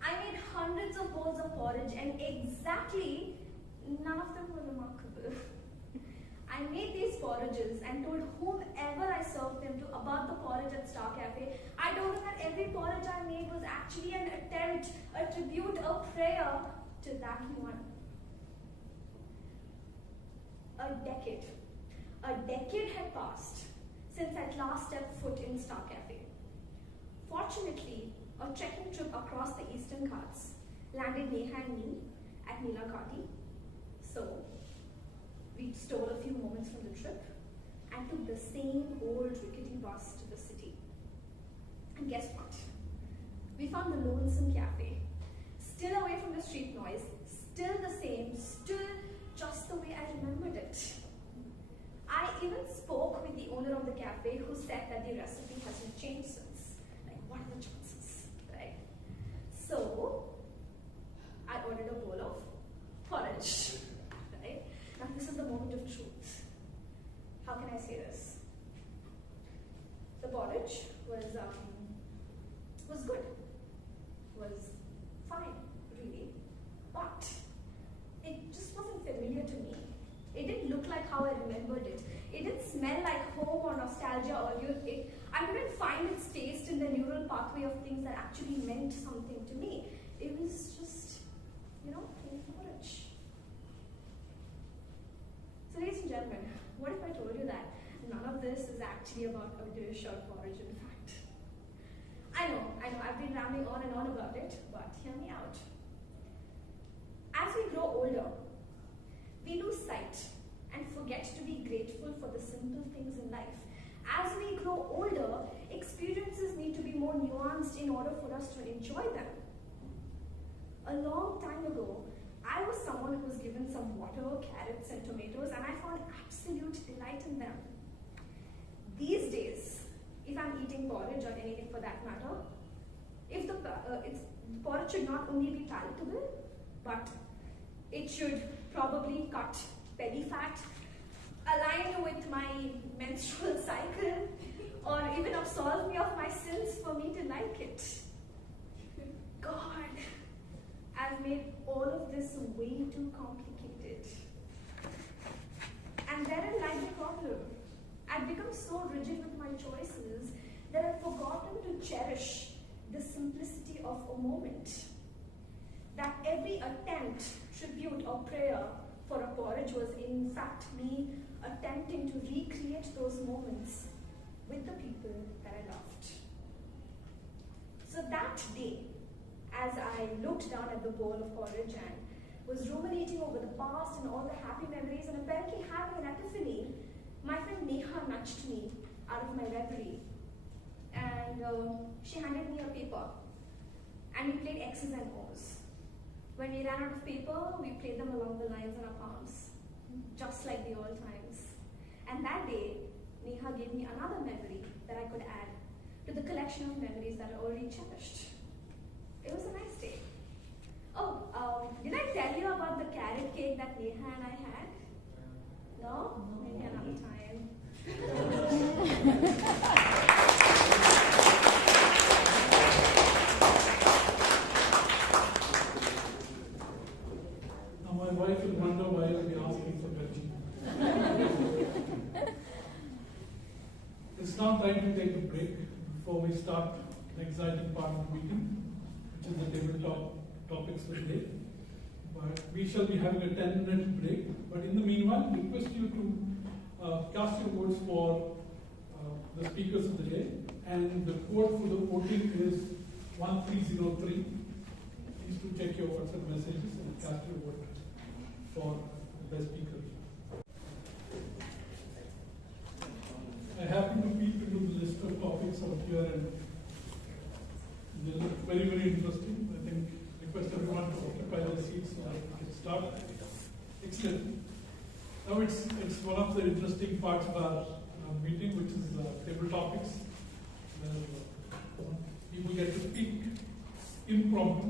I made hundreds of bowls of porridge and exactly none of them were remarkable. I made these porridges and told whomever I served them to about the porridge at Star Cafe. I told them that every porridge I made was actually an attempt, a tribute, a prayer to that one. A decade had passed since I'd last stepped foot in Star Cafe. Fortunately, a trekking trip across the Eastern Ghats landed Neha and me at Nilakati. So, we stole a few moments from the trip and took the same old rickety bus to the city. And guess what? We found the lonesome cafe, still away from the street noise, still the same, still just the way I remembered it. I even spoke with the owner of the cafe who said that the recipe hasn't changed since. Like, what are the chances, right? So, I ordered a bowl of porridge, right? Now, this is the moment of truth. How can I say this? The porridge was good, was fine, really, but it just wasn't familiar to me. It didn't look like how I remembered it. It didn't smell like home or nostalgia or youth. I couldn't find its taste in the neural pathway of things that actually meant something to me. It was just, plain porridge. So ladies and gentlemen, what if I told you that none of this is actually about a dish or porridge, in fact? I know, I've been rambling on and on about it, but hear me out. As we grow older, we lose sight and forget to be grateful for the simple things in life. As we grow older, experiences need to be more nuanced in order for us to enjoy them. A long time ago, I was someone who was given some water, carrots, and tomatoes, and I found absolute delight in them. These days, if I'm eating porridge or anything for that matter, if the porridge should not only be palatable, but it should probably cut belly fat, align with my menstrual cycle, or even absolve me of my sins for me to like it. God, I've made all of this way too complicated. And therein lies the problem. I've become so rigid with my choices that I've forgotten to cherish the simplicity of a moment. That every attempt, tribute, or prayer for a porridge was in fact me attempting to recreate those moments with the people that I loved. So that day, as I looked down at the bowl of porridge and was ruminating over the past and all the happy memories and apparently having an epiphany, my friend Neha nudged me out of my reverie and she handed me a paper and we played X's and O's. When we ran out of paper, we played them along the lines on our palms, just like the old times. And that day, Neha gave me another memory that I could add to the collection of memories that are already cherished. It was a nice day. Oh, did I tell you about the carrot cake that Neha and I had? No? Maybe another time. Now my wife will wonder why I'll be asking for veggie. It's now time to take a break before we start an exciting part of the meeting, which is the tabletop topics for today. But we shall be having a 10-minute break. But in the meanwhile, I request you to cast your votes for the speakers of the day. And the code for the voting is 1303. Please do check your WhatsApp messages and cast your vote for the best speaker. I happen to peep into the list of topics out here and they look very, very interesting. I think request everyone to occupy their seats so that we can start. Excellent. Now it's one of the interesting parts of our meeting, which is table topics. People get to speak impromptu.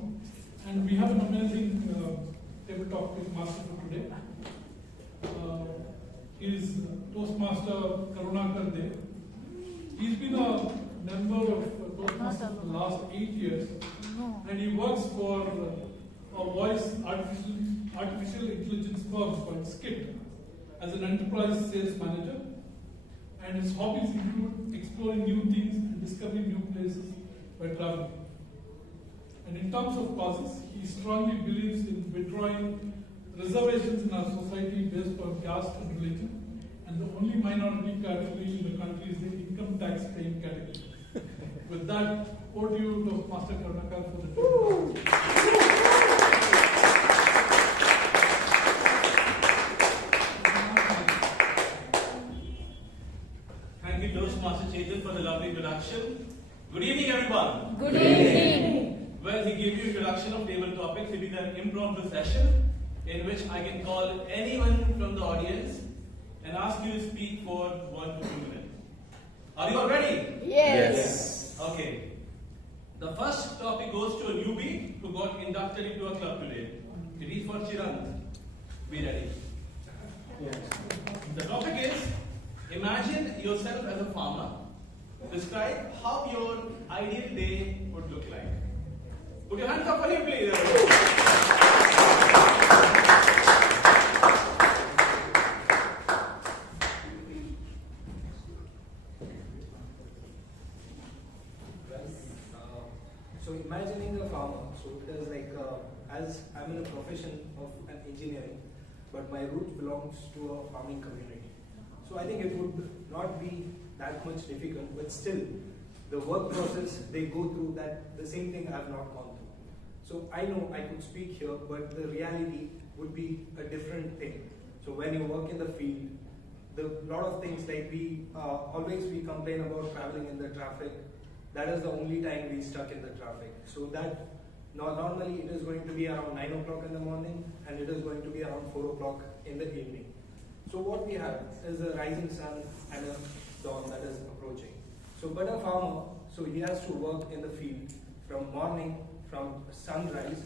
And we have an amazing table topic master for today. He is Toastmaster Karunakar Dev. He's been a member of Toastmasters for the last 8 years. And he works for a voice artificial intelligence firm called Skip as an enterprise sales manager. And his hobbies include exploring new things and discovering new places by traveling. And in terms of causes, he strongly believes in withdrawing reservations in our society based on caste and religion. And the only minority category in the country is the income tax paying category. With that, over to you, Toastmaster Karunakar, for the table. Thank you, Toastmaster Chetan, for the lovely introduction. Good evening, everyone. Good evening. Well, he gave you introduction of table topics. It will be an impromptu session in which I can call anyone from the audience and ask you to speak for 1 to 2 minutes. Are you all ready? Yes. Okay. The first topic goes to a newbie who got inducted into a club today. It is for Chirant. Be ready. Yes. The topic is, imagine yourself as a farmer. Describe how your ideal day would look like. Put your hands up for him, please. So imagining a farmer, so it is like, as I'm in a profession of an engineering, but my root belongs to a farming community. So I think it would not be that much difficult, but still, the work process they go through, that the same thing I have not gone through. So I know I could speak here, but the reality would be a different thing. So when you work in the field, the lot of things like we complain about traveling in the traffic. That is the only time we stuck in the traffic. So that normally it is going to be around 9 o'clock in the morning and it is going to be around 4 o'clock in the evening. So what we have is a rising sun and a dawn that is approaching. So but a farmer, so he has to work in the field from morning, from sunrise.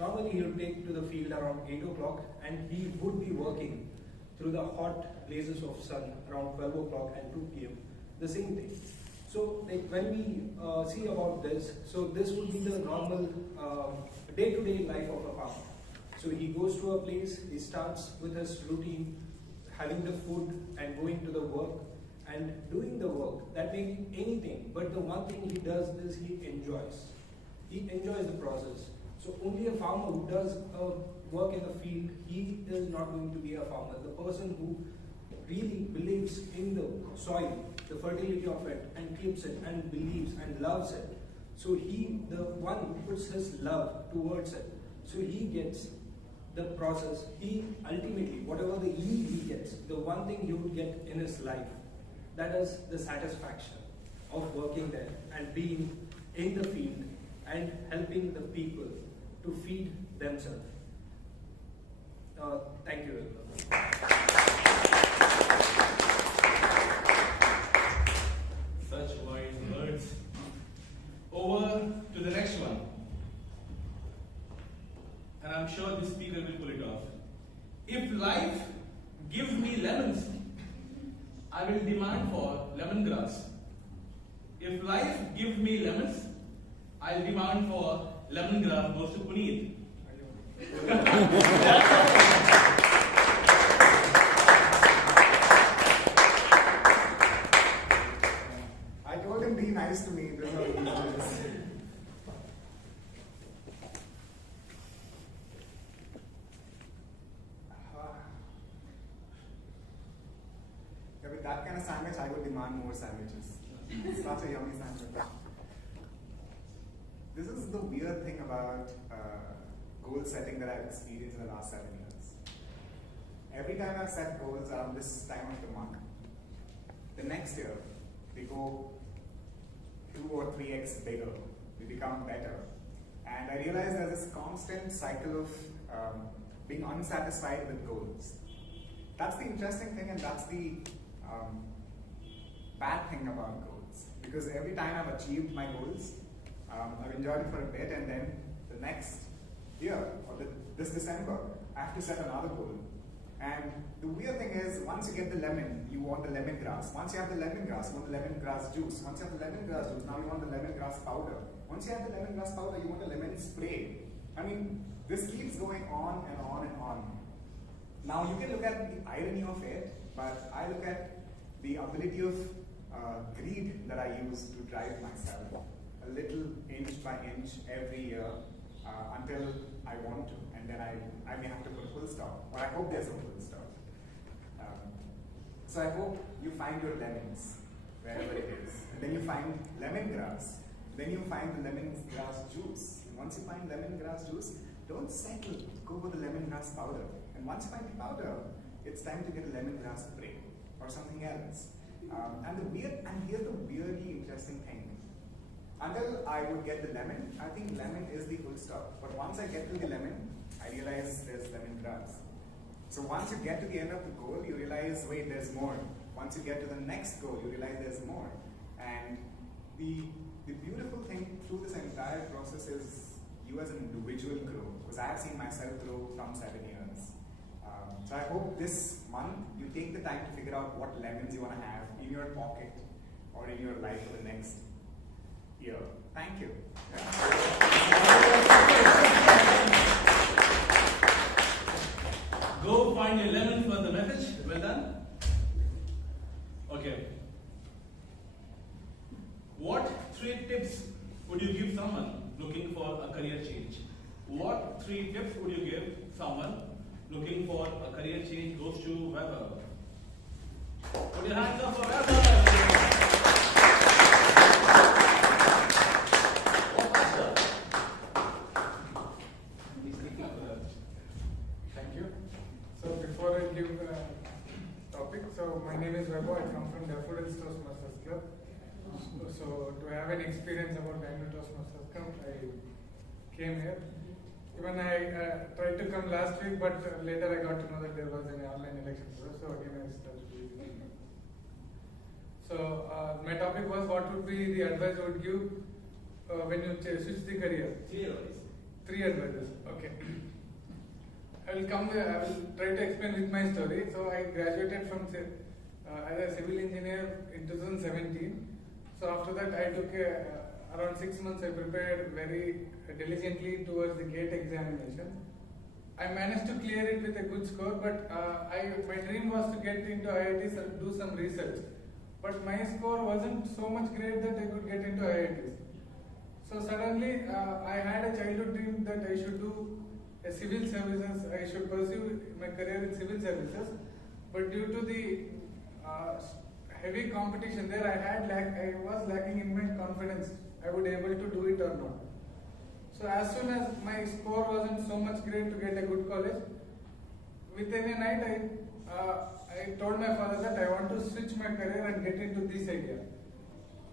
Normally he would take to the field around 8 o'clock and he would be working through the hot blazes of sun around 12 o'clock and 2 p.m. The same thing. So like when we see about this, so this would be the normal day-to-day life of a farmer. So he goes to a place, he starts with his routine, having the food and going to the work and doing the work. That may be anything, but the one thing he does is he enjoys. He enjoys the process. So only a farmer who does work in the field, he is not going to be a farmer. The person who really believes in the soil, the fertility of it, and keeps it, and believes and loves it. So he, the one who puts his love towards it, so he gets the process. He ultimately, whatever the yield he gets, the one thing he would get in his life, that is the satisfaction of working there and being in the field and helping the people to feed themselves. Thank you very much. sure this speaker will pull it off. If life gives me lemons, I will demand for lemongrass. If life gives me lemons, I'll demand for lemongrass goes to Puneet. I told him be nice to me. This is how he is. Yeah, with that kind of sandwich, I would demand more sandwiches. Such a yummy sandwich. This is the weird thing about goal setting that I've experienced in the last 7 years. Every time I've set goals around this time of the month, the next year, they go 2 or 3x bigger. We become better. And I realize there's this constant cycle of being unsatisfied with goals. That's the interesting thing, and that's the bad thing about goals. Because every time I've achieved my goals, I've enjoyed it for a bit, and then the next year, or this December, I have to set another goal. And the weird thing is, once you get the lemon, you want the lemongrass. Once you have the lemongrass, you want the lemongrass juice. Once you have the lemongrass juice, now you want the lemongrass powder. Once you have the lemongrass powder, you want the lemon spray. I mean, this keeps going on and on and on. Now, you can look at the irony of it, but I look at the ability of greed that I use to drive myself a little inch by inch every year until I want to, and then I may have to put a full stop, or I hope there's a full stop. So I hope you find your lemons wherever it is, and then you find lemongrass, then you find the lemongrass juice. And once you find lemongrass juice, don't settle, go for the lemongrass powder. And once you find the powder, it's time to get a lemongrass spray or something else. And here's the weirdly interesting thing. Until I would get the lemon, I think lemon is the full stop. But once I get to the lemon, I realize there's lemongrass. So once you get to the end of the goal, you realize, wait, there's more. Once you get to the next goal, you realize there's more. And the beautiful thing through this entire process is you as an individual grow. Because I have seen myself grow from 7 years. So I hope this month you take the time to figure out what lemons you want to have in your pocket or in your life for the next year. Thank you. Go find your lemon for the message. Well done. Okay. What 3 tips would you give someone looking for a career change? What 3 tips would you give someone looking for a career change? Goes to Weber. Put your hands up for Weber. Thank you. So before I give the topic, so my name is Raghu. I come from Bangalore Toastmasters Club. So to have an experience about Bangalore Toastmasters Club, I came here. Even I tried to come last week, but later I got to know that there was an online election. So again I started doing it. So my topic was, what would be the advice you would give when you switch the career? 3 advices. Okay. I will try to explain with my story. So I graduated from as a civil engineer in 2017. So after that I took around 6 months. I prepared very diligently towards the GATE examination. I managed to clear it with a good score, but my dream was to get into IITs and do some research. But my score wasn't so much great that I could get into IITs. So suddenly I had a childhood dream that I should do a civil services, I should pursue my career in civil services. But due to the heavy competition there, I was lacking in my confidence. I would be able to do it or not. So as soon as my score wasn't so much great to get a good college, within a night I told my father that I want to switch my career and get into this area.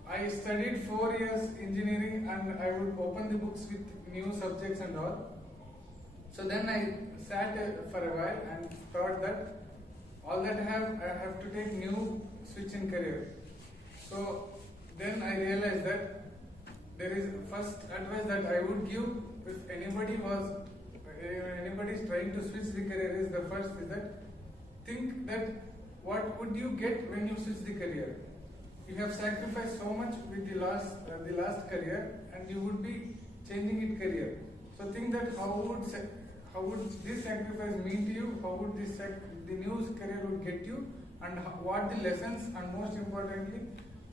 I studied 4 years engineering, and I would open the books with new subjects and all. So then I sat for a while and thought that all that I have to take new switch in career. So then I realized that there is first advice that I would give if anybody was anybody is trying to switch the career is the first is that think that what would you get when you switch the career? You have sacrificed so much with the last career, and you would be changing it career. So think that how would this sacrifice mean to you? How would the new career would get you? And what the lessons, and most importantly,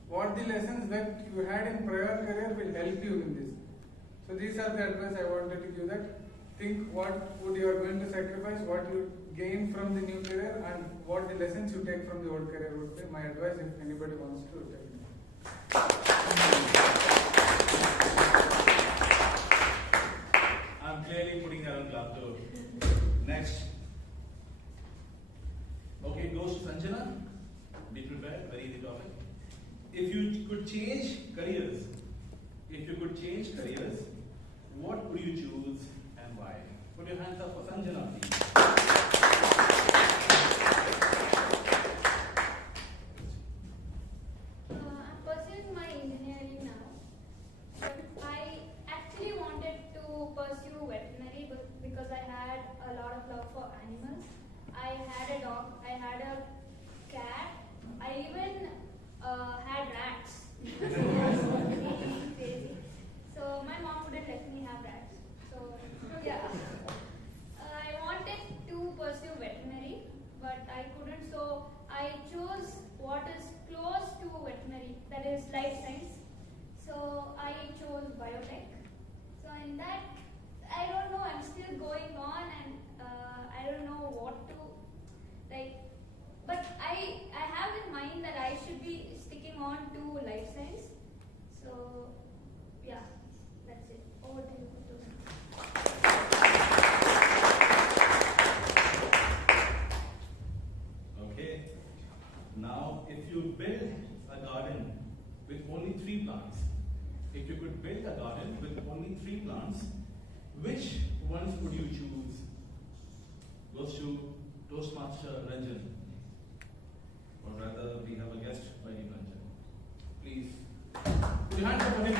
what the lessons that you had in prior career will help you in this. So these are the advice I wanted to give, that think what would you are going to sacrifice, what you gain from the new career, and what the lessons you take from the old career would be my advice if anybody wants to tell me. I'm clearly putting that on laughter. Next. Okay, it goes to Sanjana. Be prepared, very easy topic. If you could change careers, what would you choose and why? Put your hands up for Sanjana, please. I'm pursuing my engineering now. But I actually wanted to pursue veterinary because I had a lot of love for animals. I had a dog, I had a cat, I even had rats. So it was really crazy. So my mom wouldn't let me have rats. So yeah, I wanted to pursue veterinary, but I couldn't. So I chose what is close to veterinary, that is life science. So I chose biotech. So in that, I don't know, I'm still going on, and I don't know what to like. But I have in mind that I should be sticking on to life science. So yeah, that's it. Over to you, Okay. Now, if you build a garden with only 3 plants, which ones would you choose? Goes to Toastmaster Ranjan. Or rather, we have a guest by name Ranjan. Please, put your hands up for him.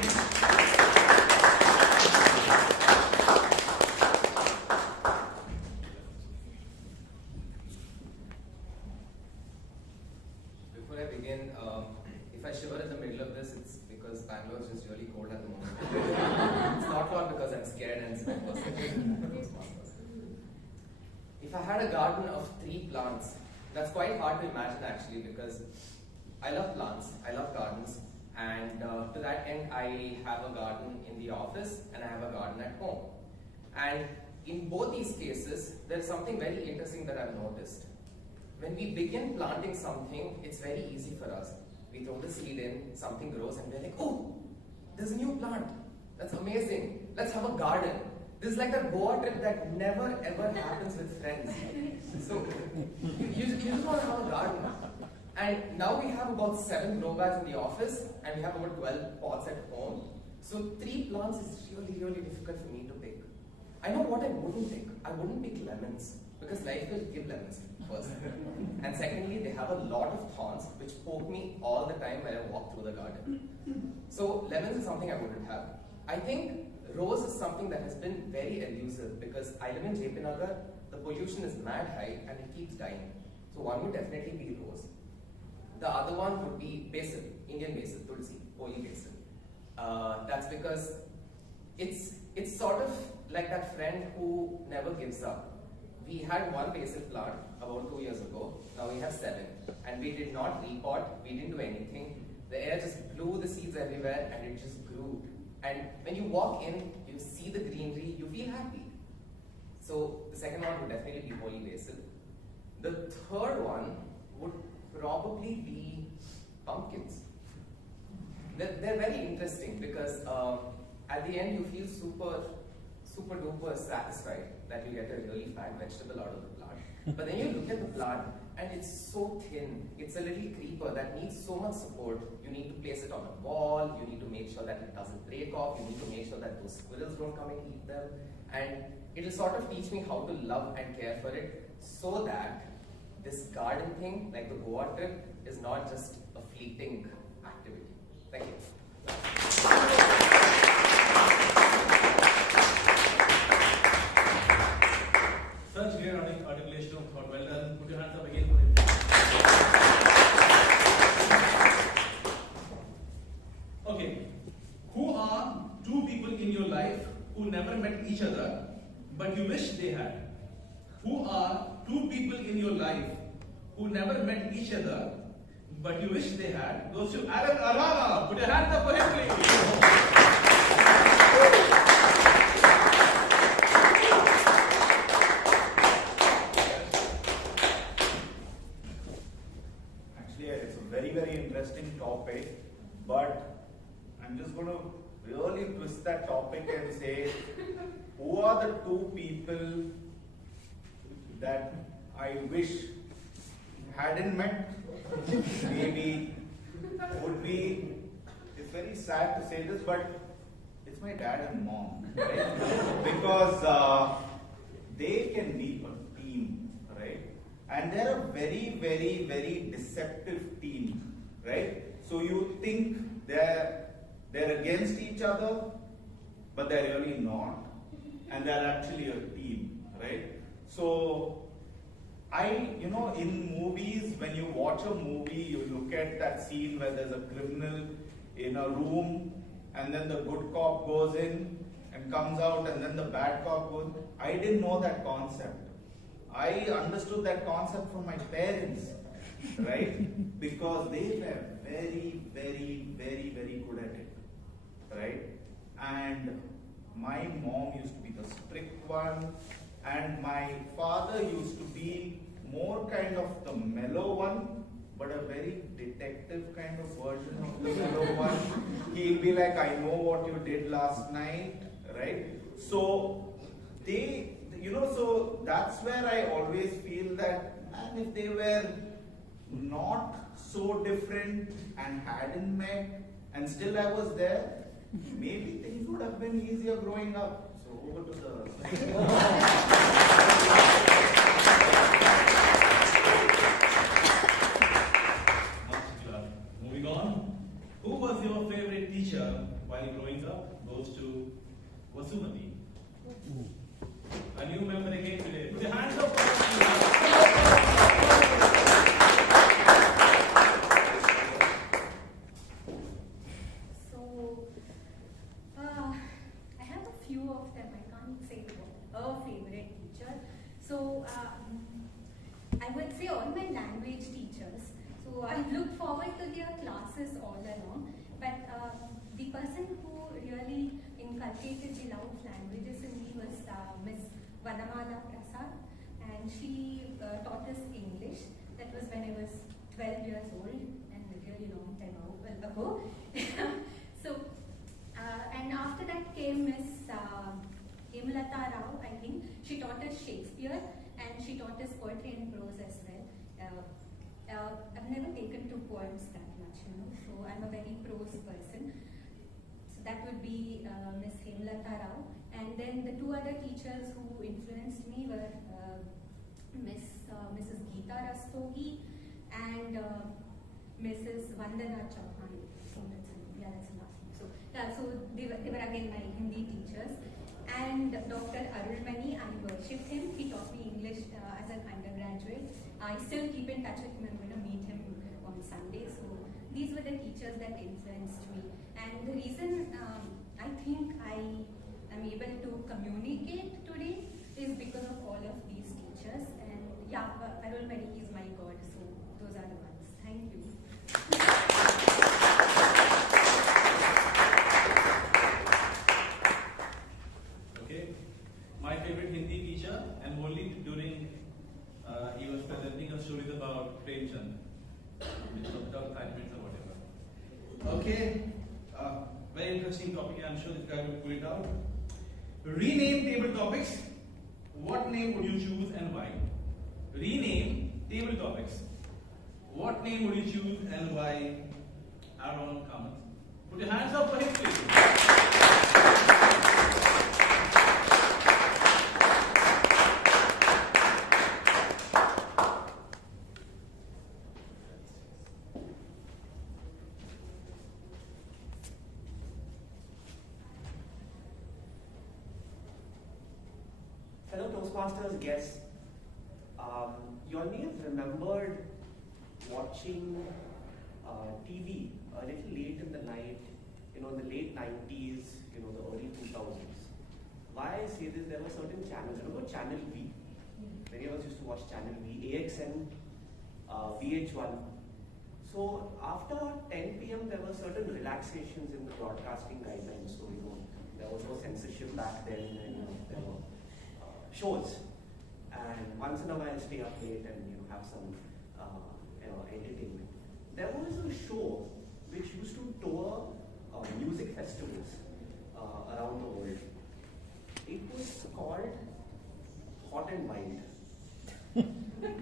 Before I begin, if I shiver in the middle of this, it's because Bangalore is just really cold at the moment. It's not because I'm scared and it's my first If I had a garden of 3 plants, that's quite hard to imagine actually, because I love plants, I love gardens, and to that end I have a garden in the office and I have a garden at home. And in both these cases, there's something very interesting that I've noticed. When we begin planting something, it's very easy for us. We throw the seed in, something grows, and we're like, oh, there's a new plant. That's amazing. Let's have a garden. This is like that Goa trip that never ever happens with friends. So you just want to have a garden. And now we have about 7 grow bags in the office, and we have about 12 pots at home. So 3 plants is really, really difficult for me to pick. I know what I wouldn't pick. I wouldn't pick lemons, because life will give lemons first. And secondly, they have a lot of thorns which poke me all the time when I walk through the garden. So lemons is something I wouldn't have. I think rose is something that has been very elusive, because I live in JP Nagar, the pollution is mad high and it keeps dying. So one would definitely be rose. The other one would be basil, Indian basil, tulsi, holy basil. That's because it's sort of like that friend who never gives up. We had 1 basil plant about 2 years ago. Now we have 7, and we did not repot. We didn't do anything. The air just blew the seeds everywhere, and it just grew. And when you walk in, you see the greenery, you feel happy. So the second one would definitely be holy basil. The third one would probably be pumpkins. They're very interesting because at the end you feel super duper satisfied that you get a really fat vegetable out of the plant. But then you look at the plant and it's so thin. It's a little creeper that needs so much support. You need to place it on a wall. You need to make sure that it doesn't break off. You need to make sure that those squirrels don't come and eat them. And it'll sort of teach me how to love and care for it, so that this garden thing, like the Goa trip, is not just a fleeting activity. Thank you. each other, but you wish they had? Who are two people in your life who never met each other, but you wish they had? Goes to Alan Arana. Put your hands up for him, please. Actually, it's a very, very interesting topic, but I'm just going to really twist that topic and say, who are the two people that I wish hadn't met? Maybe would be, it's very sad to say this, but it's my dad and mom, right? Because they can be a team, right? And they're a very, very, very deceptive team, right? So you think they're against each other, but they're really not. And they're actually a team, right? So in movies, when you watch a movie, you look at that scene where there's a criminal in a room, and then the good cop goes in and comes out, and then the bad cop goes. I didn't know that concept. I understood that concept from my parents, right? Because they were very, very, very, very good at it, right? And my mom used to be the strict one, and my father used to be more kind of the mellow one, but a very detective kind of version of the mellow one. He'll be like, I know what you did last night, right? So so that's where I always feel that, and if they were not so different and hadn't met, and still I was there, maybe things would have been easier growing up. So over to the... Moving on. Who was your favorite teacher while growing up? Goes to Vasumati. A new member again today. Put your hands up. So, I have a few of them. I can't say a favorite teacher. So, I would say all my language teachers. So, I look forward to their classes all along. But the person who really inculcated the love of languages in me was Miss Vanamala Prasad, and she taught us English. That was when I was 12 years old, and a really long time ago. So, and after that came Miss Hemlata Rao, I think. She taught us Shakespeare, and she taught us poetry and prose as well. I've never taken to poems that much, so I'm a very prose person. So that would be Miss Hemlata Rao. And then the two other teachers who influenced me were Mrs. Geeta Rastogi and Mrs. Vandana Chauhan. Yeah, that's the last one. So, yeah, so they were again my Hindi teachers. And Dr. Arulmani, I worship him. He taught me English as an undergraduate. I still keep in touch with him. I'm going to meet him on Sunday. So these were the teachers that influenced me. And the reason I think I am able to communicate today is because of all of these teachers. And yeah, Arulmani is my God. So those are the ones. Thank you. My favorite Hindi teacher, and only during he was presenting us stories about Premchand, without 5 minutes or whatever. Okay, very interesting topic. I'm sure this guy will pull it out. Rename table topics. What name would you choose and why? Rename table topics. What name would you choose and why? Add on comments. Put your hands up for him, please. Fellow Toastmasters guests, you all may have remembered watching TV a little late in the night, in the late 90s, the early 2000s. Why I say this, there were certain channels. Remember Channel V? Many of us used to watch Channel V, AXN, VH1. So after 10 p.m. there were certain relaxations in the broadcasting guidelines. So there was no censorship back then, and there were shows. And once in a while stay up late and have some entertainment. There was a show which used to tour music festivals around the world. It was called Hot and Wild.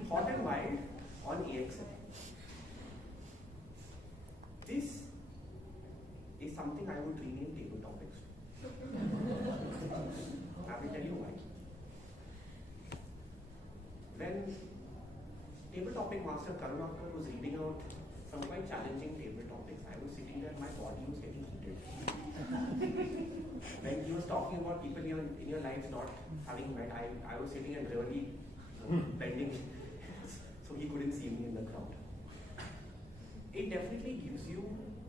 Hot and Wild on AXN. This is something I would rename Table Topics. I will tell you why. When Table Topic Master Karunakar was reading out some quite challenging table topics, I was sitting there and my body was getting heated. When he was talking about people in your lives not having met, I was sitting and really bending so he couldn't see me in the crowd. It definitely gives you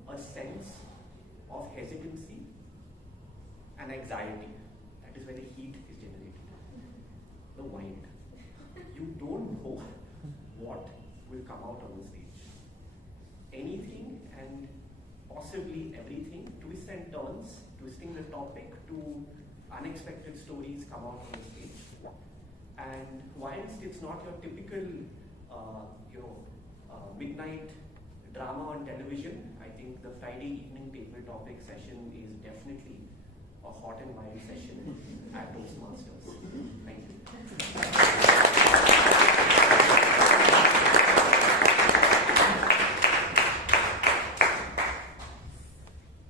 a sense of hesitancy and anxiety. That is where the heat is generated. The wind. You don't know what will come out on the stage. Anything and possibly everything, twists and turns, twisting the topic to unexpected stories come out on the stage. And whilst it's not your typical, midnight drama on television, I think the Friday evening table topic session is definitely a hot and wild session at Toastmasters. Thank you.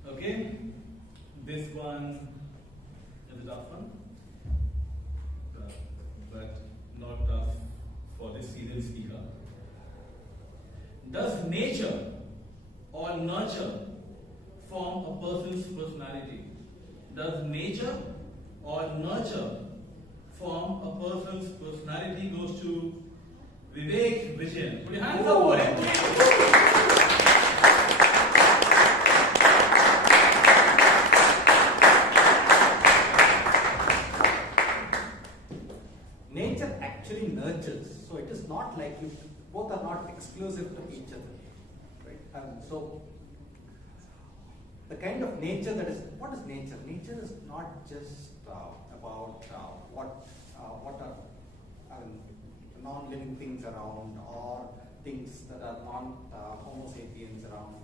Okay, this one is a tough one, but not tough for this seasoned speaker. Does nature or nurture form a person's personality? Does nature or nurture form a person's personality? Goes to Vivek Vijayan. Put your hands up for him. Nature actually nurtures, so it is not like you both are not exclusive to each other, right? So the kind of nature that is, what is nature? Nature is not just about what are non-living things around or things that are non-Homo sapiens around.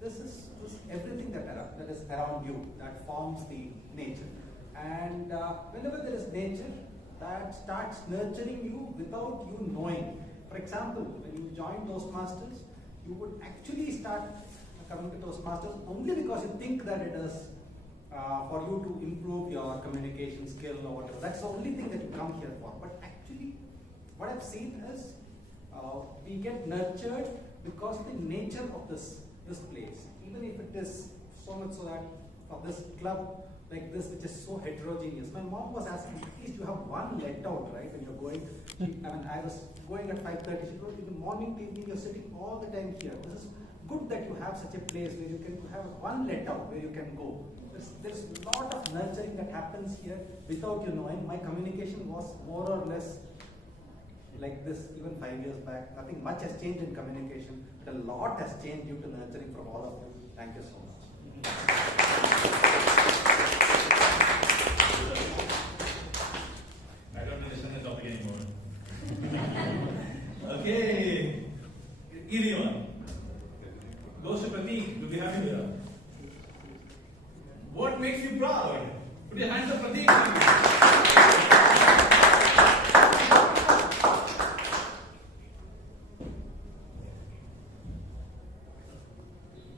This is everything that is around you that forms the nature, and whenever there is nature, that starts nurturing you without you knowing. For example, when you join Toastmasters, you would actually start coming to Toastmasters only because you think that it is for you to improve your communication skill or whatever. That's the only thing that you come here for. But actually, what I've seen is we get nurtured because of the nature of this place. Even if it is so much so that for this club like this, which is so heterogeneous. My mom was asking, at least you have one let out, right? When you're going, I was going at 5:30. She told me, in the morning to evening, you're sitting all the time here. This is good that you have such a place where you can have one let out where you can go. There's a lot of nurturing that happens here without you knowing. My communication was more or less like this even 5 years back. Nothing much has changed in communication, but a lot has changed due to nurturing from all of you. Thank you so much. I don't understand the topic anymore. Okay, easy one. Goes to Prateek. Good to have you here. What makes you proud? Put your hands up, Prateek.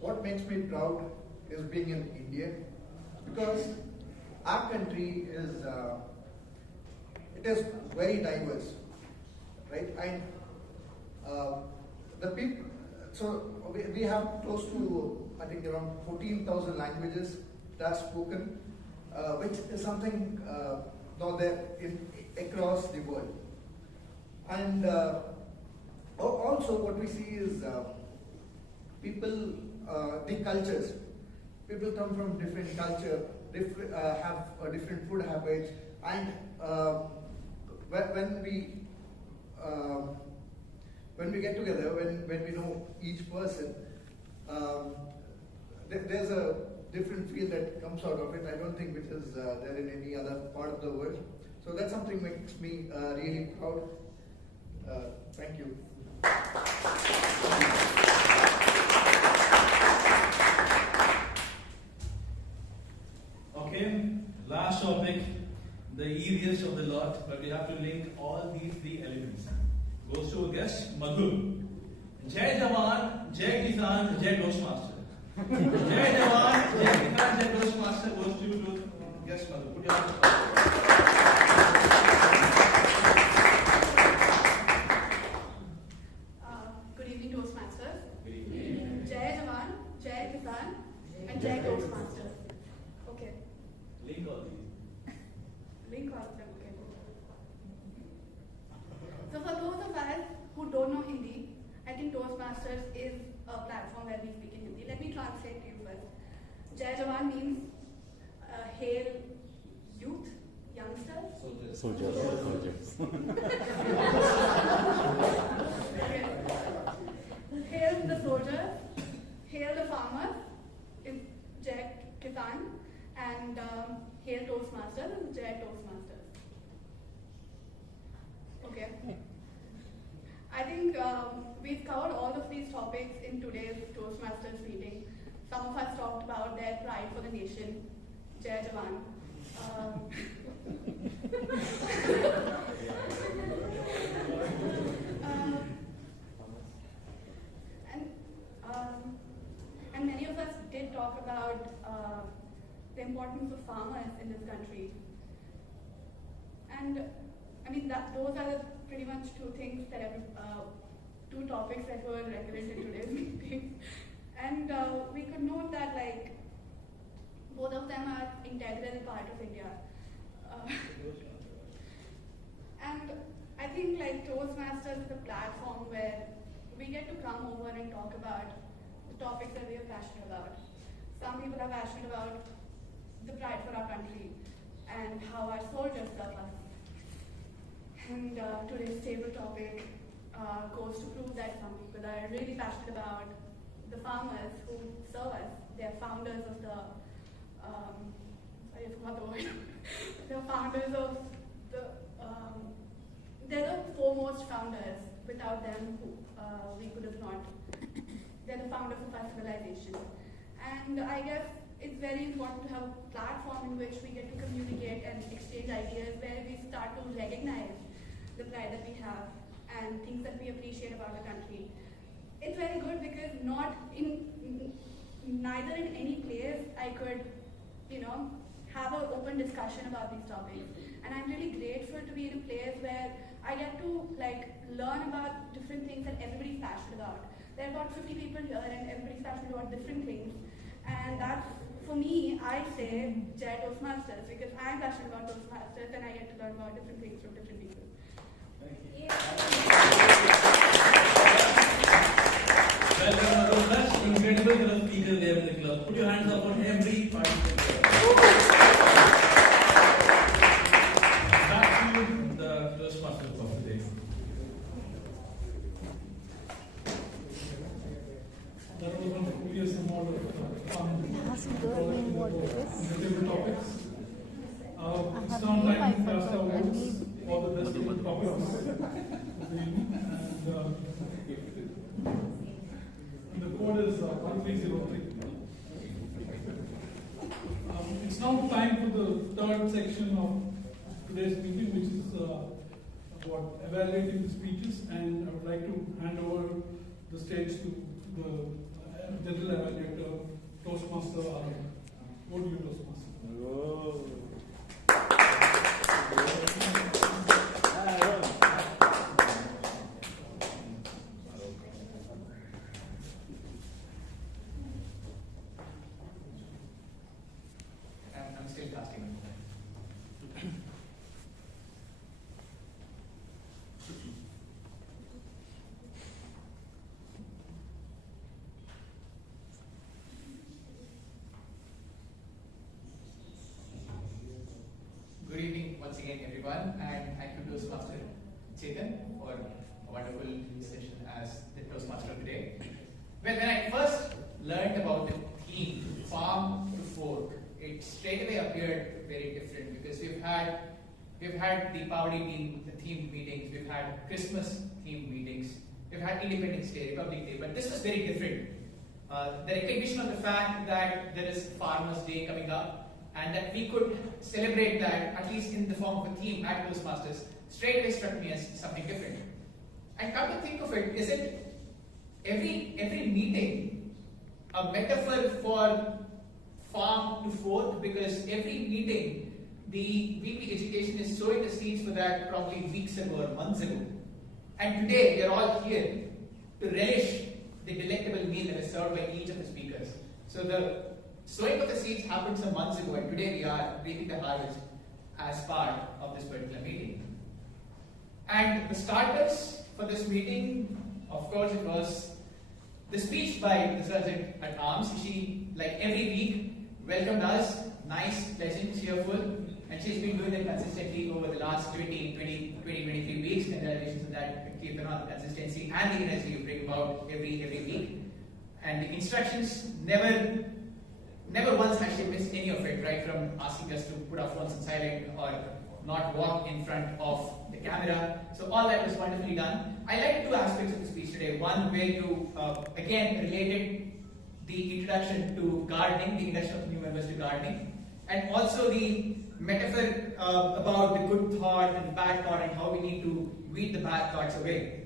What makes me proud is being an Indian, because our country is it is very diverse, right? And the people, so we have close to, I think, around 14,000 languages that are spoken, which is something now there across the world. And also what we see is people, the cultures. People come from different culture, have different food habits, and when we get together, when we know each person, there's a different feel that comes out of it. I don't think which is there in any other part of the world. So that's something makes me really proud. Thank you. Okay, last topic, the easiest of the lot, but we have to link all these three elements. Goes to a guest, Madhu. Jai Jawan, Jai Kisan, Jai Toastmaster. Jai Jawan, Jai Kisan, Jai Toastmaster goes to guest Madhu. Put your hands Good evening, Toastmasters. Good evening. Jai Jawan, Jai Kisan, and Jai Toastmaster. Okay. Link all these. Link all of them, okay. So for those of us who don't know Hindi, I think Toastmasters is a platform where we speak in Hindi. Let me translate to you first. Jai Jawan means hail youth, youngsters. Soldiers. Okay. Hail the soldiers, hail the farmers is Jai Kisan, and hail Toastmasters is Jai Toastmasters. Okay. I think we've covered all of these topics in today's Toastmasters meeting. Some of us talked about their pride for the nation, Jai Jawan. And many of us did talk about the importance of farmers in this country. And I mean, those are pretty much two things that two topics that were relevant in today's meeting. And we could note that like both of them are integral part of India. And I think like Toastmasters is a platform where we get to come over and talk about the topics that we are passionate about. Some people are passionate about the pride for our country and how our soldiers serve us. And today's table topic goes to prove that some people are really passionate about the farmers who serve us. They're founders of the, sorry, I forgot the word. They're founders of the, they're the foremost founders. Without them, we could have not. They're the founders of our civilization. And I guess it's very important to have a platform in which we get to communicate and exchange ideas, where we start to recognize the pride that we have and things that we appreciate about the country. It's very good because neither in any place I could, have an open discussion about these topics. And I'm really grateful to be in a place where I get to learn about different things that everybody's passionate about. There are about 50 people here and everybody's passionate about different things. And that's, for me, I say Jai Toastmasters because I'm passionate about Toastmasters and I get to learn about different things from different people. Thank you. Well, that's incredible set of speakers there in the club. Put your hands up on every participant. Back to the Toastmaster of the day. That was one previous amount of fun table topics. It's now time to cast our votes for the best topics. And the code is 1303. It's now time for the third section of today's meeting, which is about evaluating the speeches. And I would like to hand over the stage to the general evaluator, Toastmaster Arun. Over to you, Toastmaster. I'm still casting. again, everyone, and thank you, Toastmaster Chetan, for a wonderful session as the Toastmaster today. Well, when I first learned about the theme, farm to fork, it straight away appeared very different because we've had Deepavali themed meetings, we've had Christmas themed meetings, we've had Independence Day, Republic Day, but this was very different. The recognition of the fact that there is Farmers' Day coming up and that we could celebrate that at least in the form of a theme at Toastmasters straight away struck me as something different. And come to think of it, is it every meeting a metaphor for farm to fork? Because every meeting the VP Education is sowing the seeds for that probably weeks ago or months ago. And today we are all here to relish the delectable meal that is served by each of the speakers. So the sowing of the seeds happened some months ago, and today we are reaping the harvest as part of this particular meeting. And the starters for this meeting, of course, it was the speech by the Sergeant at Arms. She, like every week, welcomed us, nice, pleasant, cheerful, and she's been doing that consistently over the last 23 weeks. Congratulations on that, keep on the consistency and the energy you bring about every week. And the instructions, never once has she missed any of it, right from asking us to put our phones on silent or not walk in front of the camera. So all that was wonderfully done. I liked two aspects of the speech today. One where you, again, related the introduction to gardening, the introduction of new members to gardening, and also the metaphor about the good thought and bad thought and how we need to weed the bad thoughts away.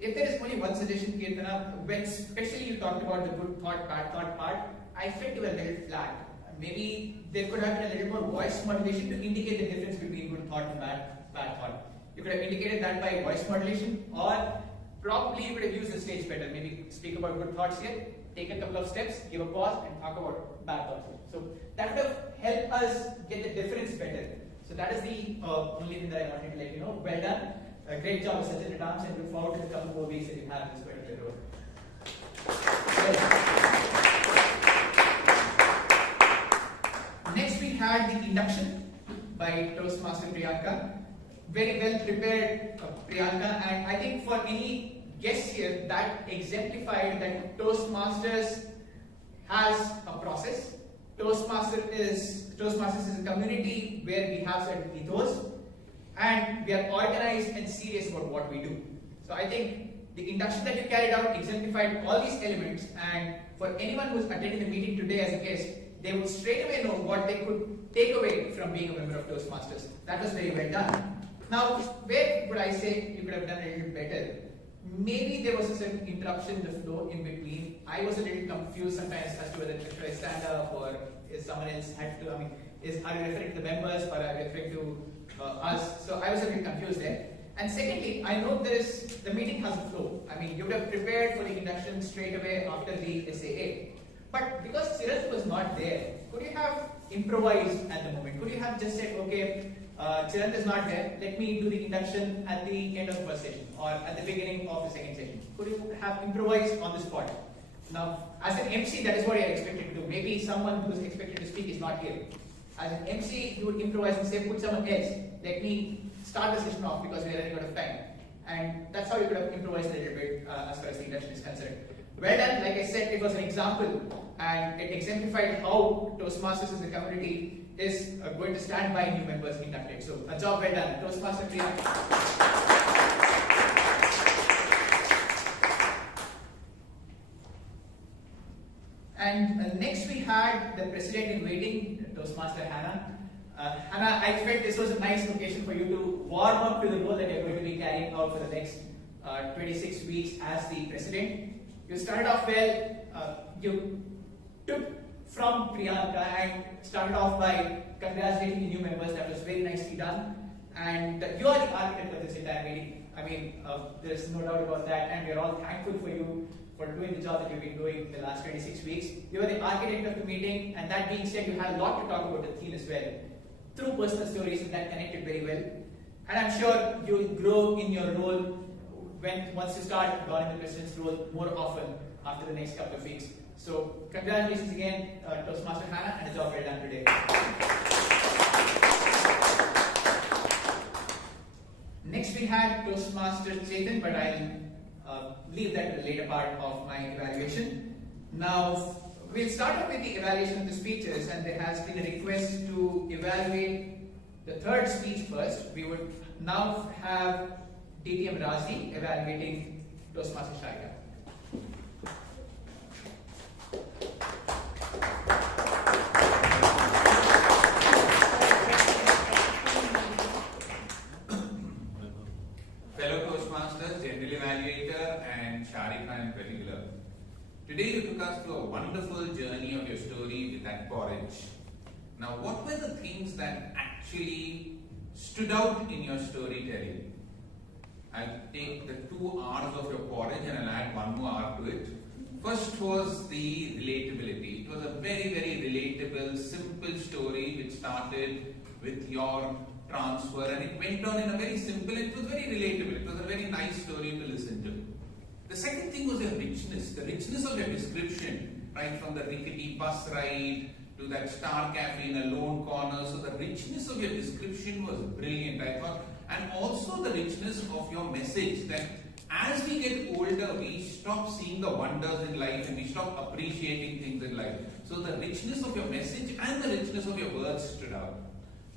If there is only one suggestion, Kirtana, when especially you talked about the good thought, bad thought part, I felt you were a little flat. Maybe there could have been a little more voice modulation to indicate the difference between good thought and bad thought. You could have indicated that by voice modulation, or probably you could have used the stage better. Maybe speak about good thoughts here, take a couple of steps, give a pause, and talk about bad thoughts here. So that would have helped us get the difference better. So that is the only thing that I wanted to let you know. Well done. A great job, Sergeant at Arms, and look forward to the couple more weeks that you have this particular role. Next we had the induction by Toastmaster Priyanka. Very well prepared Priyanka, and I think for any guests here that exemplified that Toastmasters has a process. Toastmasters is a community where we have certain ethos and we are organized and serious about what we do. So I think the induction that you carried out exemplified all these elements, and for anyone who is attending the meeting today as a guest, they would straight away know what they could take away from being a member of Toastmasters. That was very well done. Now, where would I say you could have done a little better? Maybe there was a certain interruption in the flow in between. I was a little confused sometimes as to whether should I stand up or is someone else had to, are you referring to the members or are you referring to us? So I was a little confused there. And secondly, I know the meeting has a flow. You would have prepared for the induction straight away after the SAA. But because Siraj was not there, could you have improvised at the moment? Could you have just said, okay, Chirant is not there, let me do the induction at the end of the first session or at the beginning of the second session? Could you have improvised on the spot? Now, as an MC, that is what you are expected to do. Maybe someone who is expected to speak is not here. As an MC, you would improvise and say, put someone else. Let me start the session off because we are running out of time. And that's how you could have improvised a little bit as far as the induction is concerned. Well done. Like I said, it was an example and it exemplified how Toastmasters as a community is going to stand by new members inducted. So a job well done. Toastmaster Priyanka. And next we had the president in waiting, Toastmaster Hannah. Hannah, I felt this was a nice occasion for you to warm up to the role that you're going to be carrying out for the next 26 weeks as the president. You started off well, you took from Priyanka and started off by congratulating the new members. That was very nicely done. And you are the architect of this entire meeting. There is no doubt about that, and we are all thankful for you for doing the job that you've been doing the last 26 weeks. You are the architect of the meeting, and that being said, you had a lot to talk about the theme as well, through personal stories, and that connected very well. And I'm sure you will grow in your role once you start going in the president's role more often after the next couple of weeks. So congratulations again, Toastmaster Hannah, and a job well done today. next we had Toastmaster Chetan, but I'll leave that to the later part of my evaluation. Now, we'll start off with the evaluation of the speeches, and there has been a request to evaluate the third speech first. We would now have TM Sharikha evaluating Toastmaster Sharikha. Fellow Toastmasters, General Evaluator and Sharikha in particular. Today you took us through a wonderful journey of your story with that porridge. Now what were the things that actually stood out in your storytelling? I'll take the 2 R's of your porridge and I'll add 1 more R to it. First was the relatability. It was a very, very relatable, simple story which started with your transfer and it went on in a very simple, it was very relatable. It was a very nice story to listen to. The second thing was your richness, the richness of your description, right from the rickety bus ride to that star cafe in a lone corner. So the richness of your description was brilliant, I thought, and also the richness of your message that as we get older, we stop seeing the wonders in life and we stop appreciating things in life. So the richness of your message and the richness of your words stood out.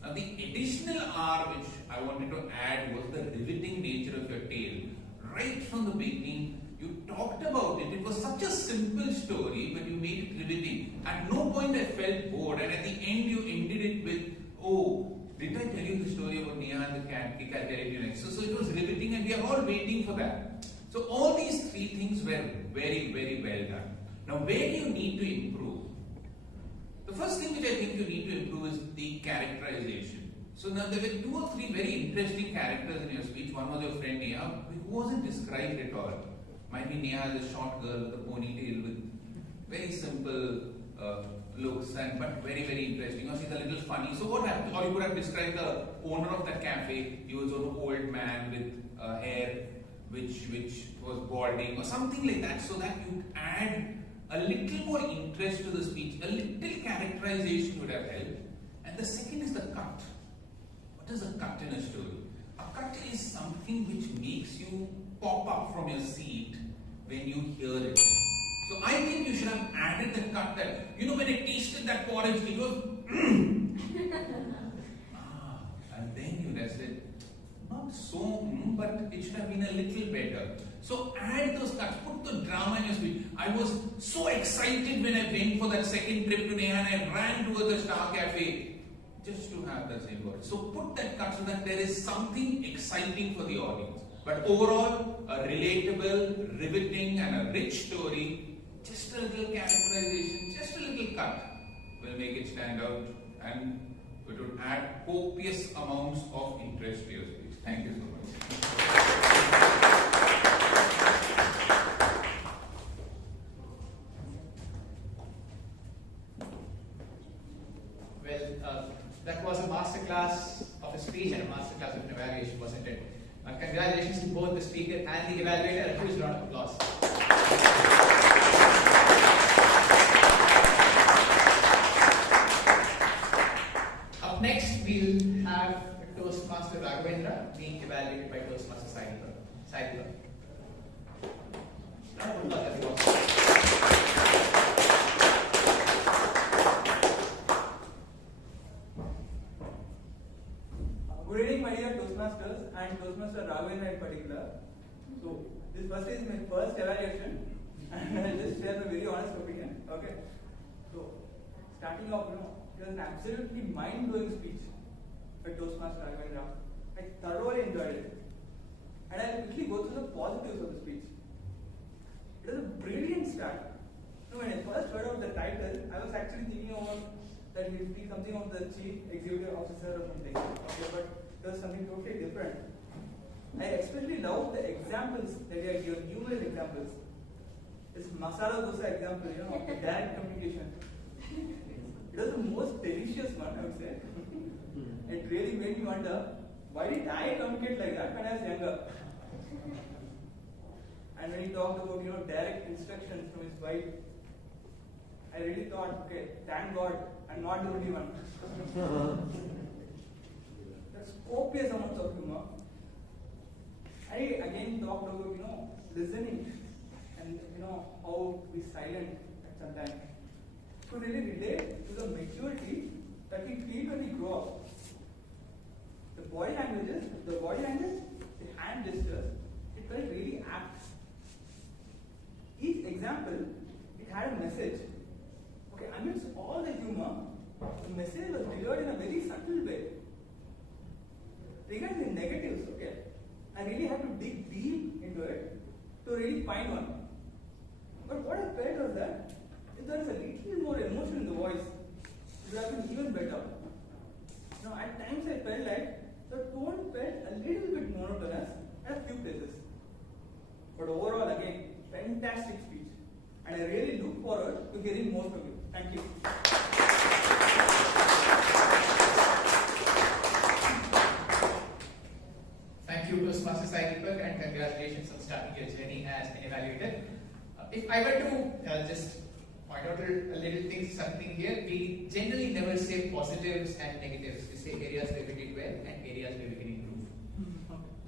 Now the additional R which I wanted to add was the riveting nature of your tale. Right from the beginning, you talked about it. It was such a simple story, but you made it riveting. At no point I felt bored, and at the end you ended it with, oh, did I tell you the story about Neha and the cat? I'll tell it you next. So it was riveting, and we are all waiting for that. So all these 3 things were very, very well done. Now where do you need to improve? The first thing which I think you need to improve is the characterization. So now there were 2 or 3 very interesting characters in your speech. One was your friend Neha, who wasn't described at all. Might be Neha as a short girl with a ponytail with very simple looks, but very, very interesting. Or she's a little funny. So what happened? Or you could have described the owner of that cafe. He was an old man with hair which was balding or something like that, so that you add a little more interest to the speech. A little characterization would have helped. And the second is the cut. What is a cut in a story? A cut is something which makes you pop up from your seat when you hear it. So I think you should have added the cut that, you know, when I tasted that porridge, it was and then you rested. Not so, but it should have been a little better. So add those cuts, put the drama in your speech. I was so excited when I went for that second trip to Neha and I ran towards the Star Cafe just to have the same word. So put that cut so that there is something exciting for the audience. But overall, a relatable, riveting and a rich story, just a little characterization, just a little cut will make it stand out and it would add copious amounts of interest to your speech. Thank you so much. Well, that was a masterclass of a speech and a masterclass of an evaluation, wasn't it? Congratulations to both the speaker and the evaluator. A huge round of applause. Up next, we'll have Toastmaster Raghavendra being evaluated by Toastmaster Sharikha. Good evening, my dear Toastmasters and Toastmaster Raghavendra in particular. So, this first is my first evaluation, and I'll just share my very honest opinion. Okay. So, starting off, it was an absolutely mind-blowing speech by Toastmaster Raghavendra. I thoroughly enjoyed it, and I'll quickly go through the positives of the speech. It was a brilliant start. When I first heard of the title, I was actually thinking about that he would speak something of the chief executive officer or something. Okay, but it was something totally different. I especially love the examples that you have given, numerous examples. This masala dosa example, of direct communication. It was the most delicious one, I would say. It really made me wonder, why did I communicate like that when I was younger? And when he talked about, direct instructions from his wife, I really thought, okay, thank God, I'm not the only one. There's copious amounts of humor. I again talked about, listening and, how to be silent at some time to really relate to the maturity that we feel when we grow up. The body language, the hand gestures, it felt really apt. Each example, it had a message. Okay, amidst all the humor, the message was delivered in a very subtle way. Regarding the negatives, okay, I really had to dig deep into it to really find one. But what I felt was that if there is a little more emotion in the voice, it would have been even better. At times I felt like the tone felt a little bit monotonous at a few places. But overall, again, fantastic speech. And I really look forward to hearing more from you. Thank you. Thank you, Toastmaster Sharikha, and congratulations on starting your journey as an evaluator. If I were to just point out a little thing, something here, we generally never say positives and negatives. We say areas where we did well and areas where we can improve.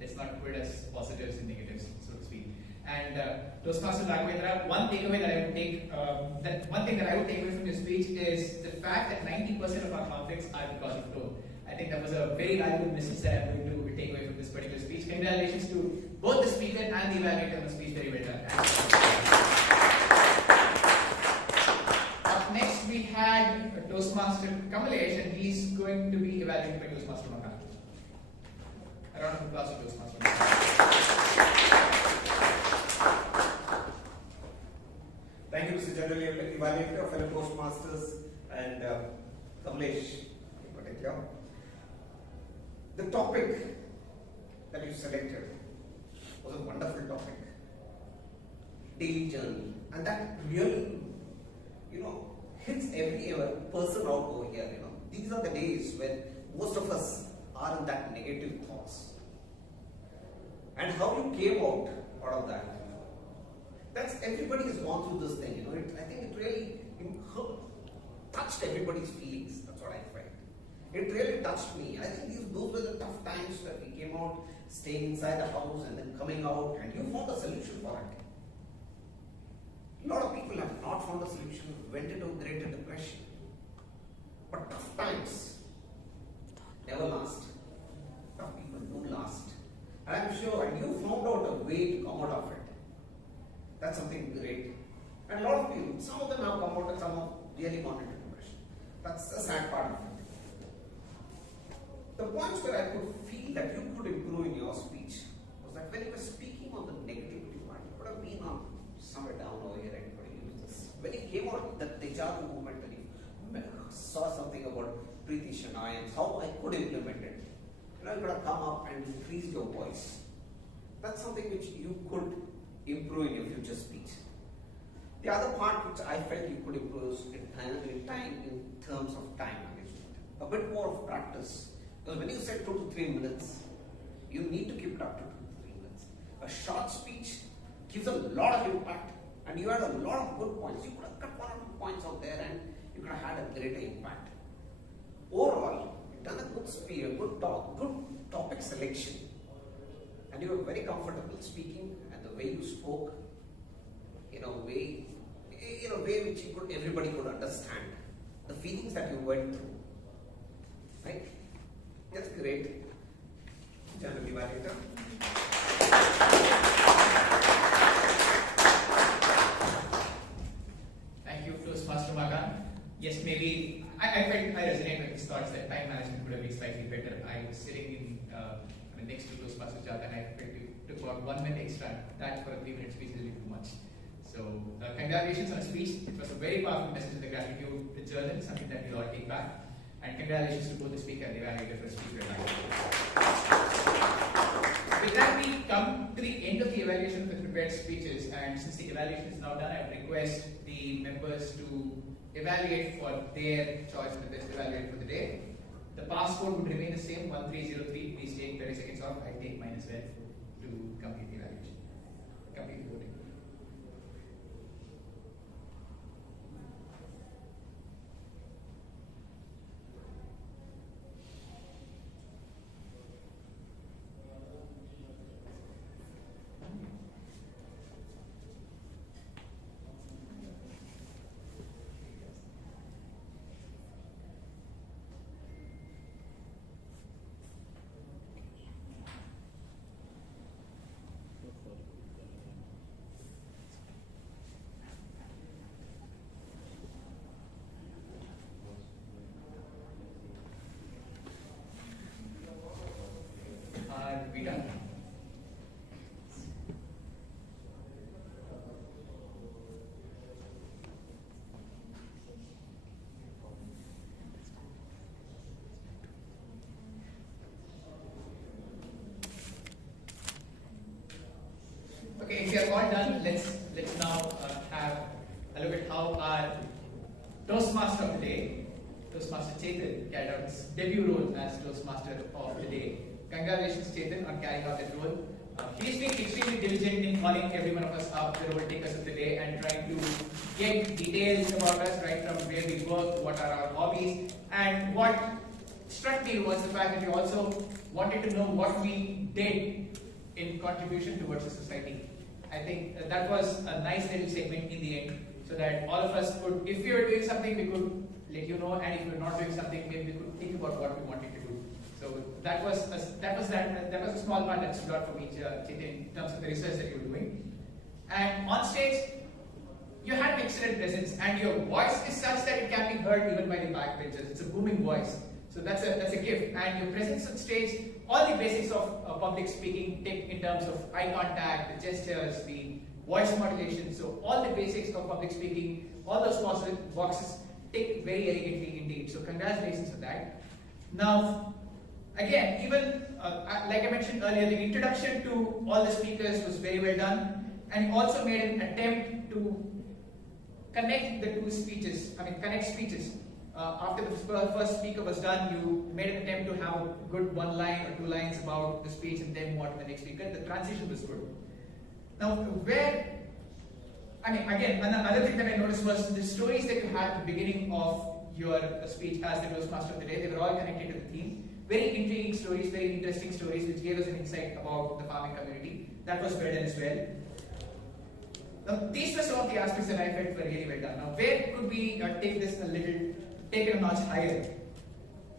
Let's not put it as positives and negatives, so to speak. And Toastmaster Raghavendra, one thing that I would take away from your speech is the fact that 90% of our conflicts are because of tone. I think that was a very valuable message that I'm going to take away from this particular speech. Congratulations to both the speaker and the evaluator on the speech. Very well done. Up next, we had Toastmaster Kamlesh, and he's going to be evaluated by Toastmaster Kumar. A round of applause for Toastmaster Kumar. Thank you, Mr. General Evaluator, fellow Toastmasters, and Kamlesh in particular. The topic that you selected was a wonderful topic. Daily journey. And that really, hits every person out over here. These are the days when most of us are in that negative thoughts. And how you came out of that. That's everybody has gone through this thing. I think it really touched everybody's feelings. That's what I felt. It really touched me. I think those were the tough times that we came out, staying inside the house and then coming out, and you found a solution for it. A lot of people have not found a solution, went into Greater Depression. But tough times never last. Tough people do last. And I'm sure, and you found out a way to come out of it. That's something great. And a lot of people, some of them have come out and some have really gone into depression. That's the sad part of it. The points where I could feel that you could improve in your speech was that when you were speaking on the negativity part, you could have been on somewhere down over here and putting use this. When you came out with the Dejavu movement and you saw something about Preeti Shenoy and how I could implement it, you could have come up and increased your voice. That's something which you could improve in your future speech. The other part which I felt you could improve is in terms of time management. A bit more of practice. Because when you said 2 to 3 minutes, you need to keep it up to 2 to 3 minutes. A short speech gives a lot of impact, and you had a lot of good points. You could have cut 1 or 2 points out there and you could have had a greater impact. Overall, you've done a good speech, a good talk, good topic selection. And you were very comfortable speaking, and the way you spoke, in a way which everybody could understand. The feelings that you went through. Right? That's great. General Evaluator. Thank you, Toastmaster Magan. Yes, maybe I resonate with his thoughts that time management could have been slightly better. I was sitting next to Toastmaster Jat, and I felt it took about 1 minute extra. That for a 3-minute speech is a little too much. So, congratulations on a speech. It was a very powerful message of the gratitude to journal, something that we all take back. And congratulations to both the speaker and the evaluator for speaking tonight. With that, we come to the end of the evaluation of the prepared speeches. And since the evaluation is now done, I would request the members to evaluate for their choice of the best evaluator for the day. The passcode would remain the same, 1303. Please take 30 seconds off. I take mine as well to complete the evaluation. Complete the voting. if you are all done, let's now have a look at how our Toastmaster of the day, Toastmaster Chetan, carried out his debut role as Toastmaster of the day. Congratulations, Chetan, on carrying out that role. He's been extremely diligent in calling every one of us up, the role takers of the day, and trying to get details about us, right from where we work, what are our hobbies, and what struck me was the fact that you also wanted to know what we did in contribution towards the society. I think that was a nice little segment in the end, so that all of us could, if we were doing something, we could let you know, and if we were not doing something, maybe we could think about what we wanted to do. So that was a small part that stood out for me, Chetan, in terms of the research that you were doing. And on stage, you had an excellent presence, and your voice is such that it can be heard even by the backbenchers. It's a booming voice, so that's a gift. And your presence on stage, all the basics of public speaking, in terms of eye contact, the gestures, the voice modulation. So all the basics of public speaking, all those boxes tick very elegantly indeed. So congratulations on that. Now, again, even like I mentioned earlier, the introduction to all the speakers was very well done, and you also made an attempt to connect the two speeches. Connect speeches. After the first speaker was done, you made an attempt to have a good one line or two lines about the speech, and then move on to the next speaker. The transition was good. Now, again, another thing that I noticed was the stories that you had at the beginning of your speech as the Toastmaster of the day. They were all connected to the theme. Very intriguing stories, very interesting stories, which gave us an insight about the farming community. That was well done as well. Now, these were some of the aspects that I felt were really well done. Now, where could we take this take it a notch higher?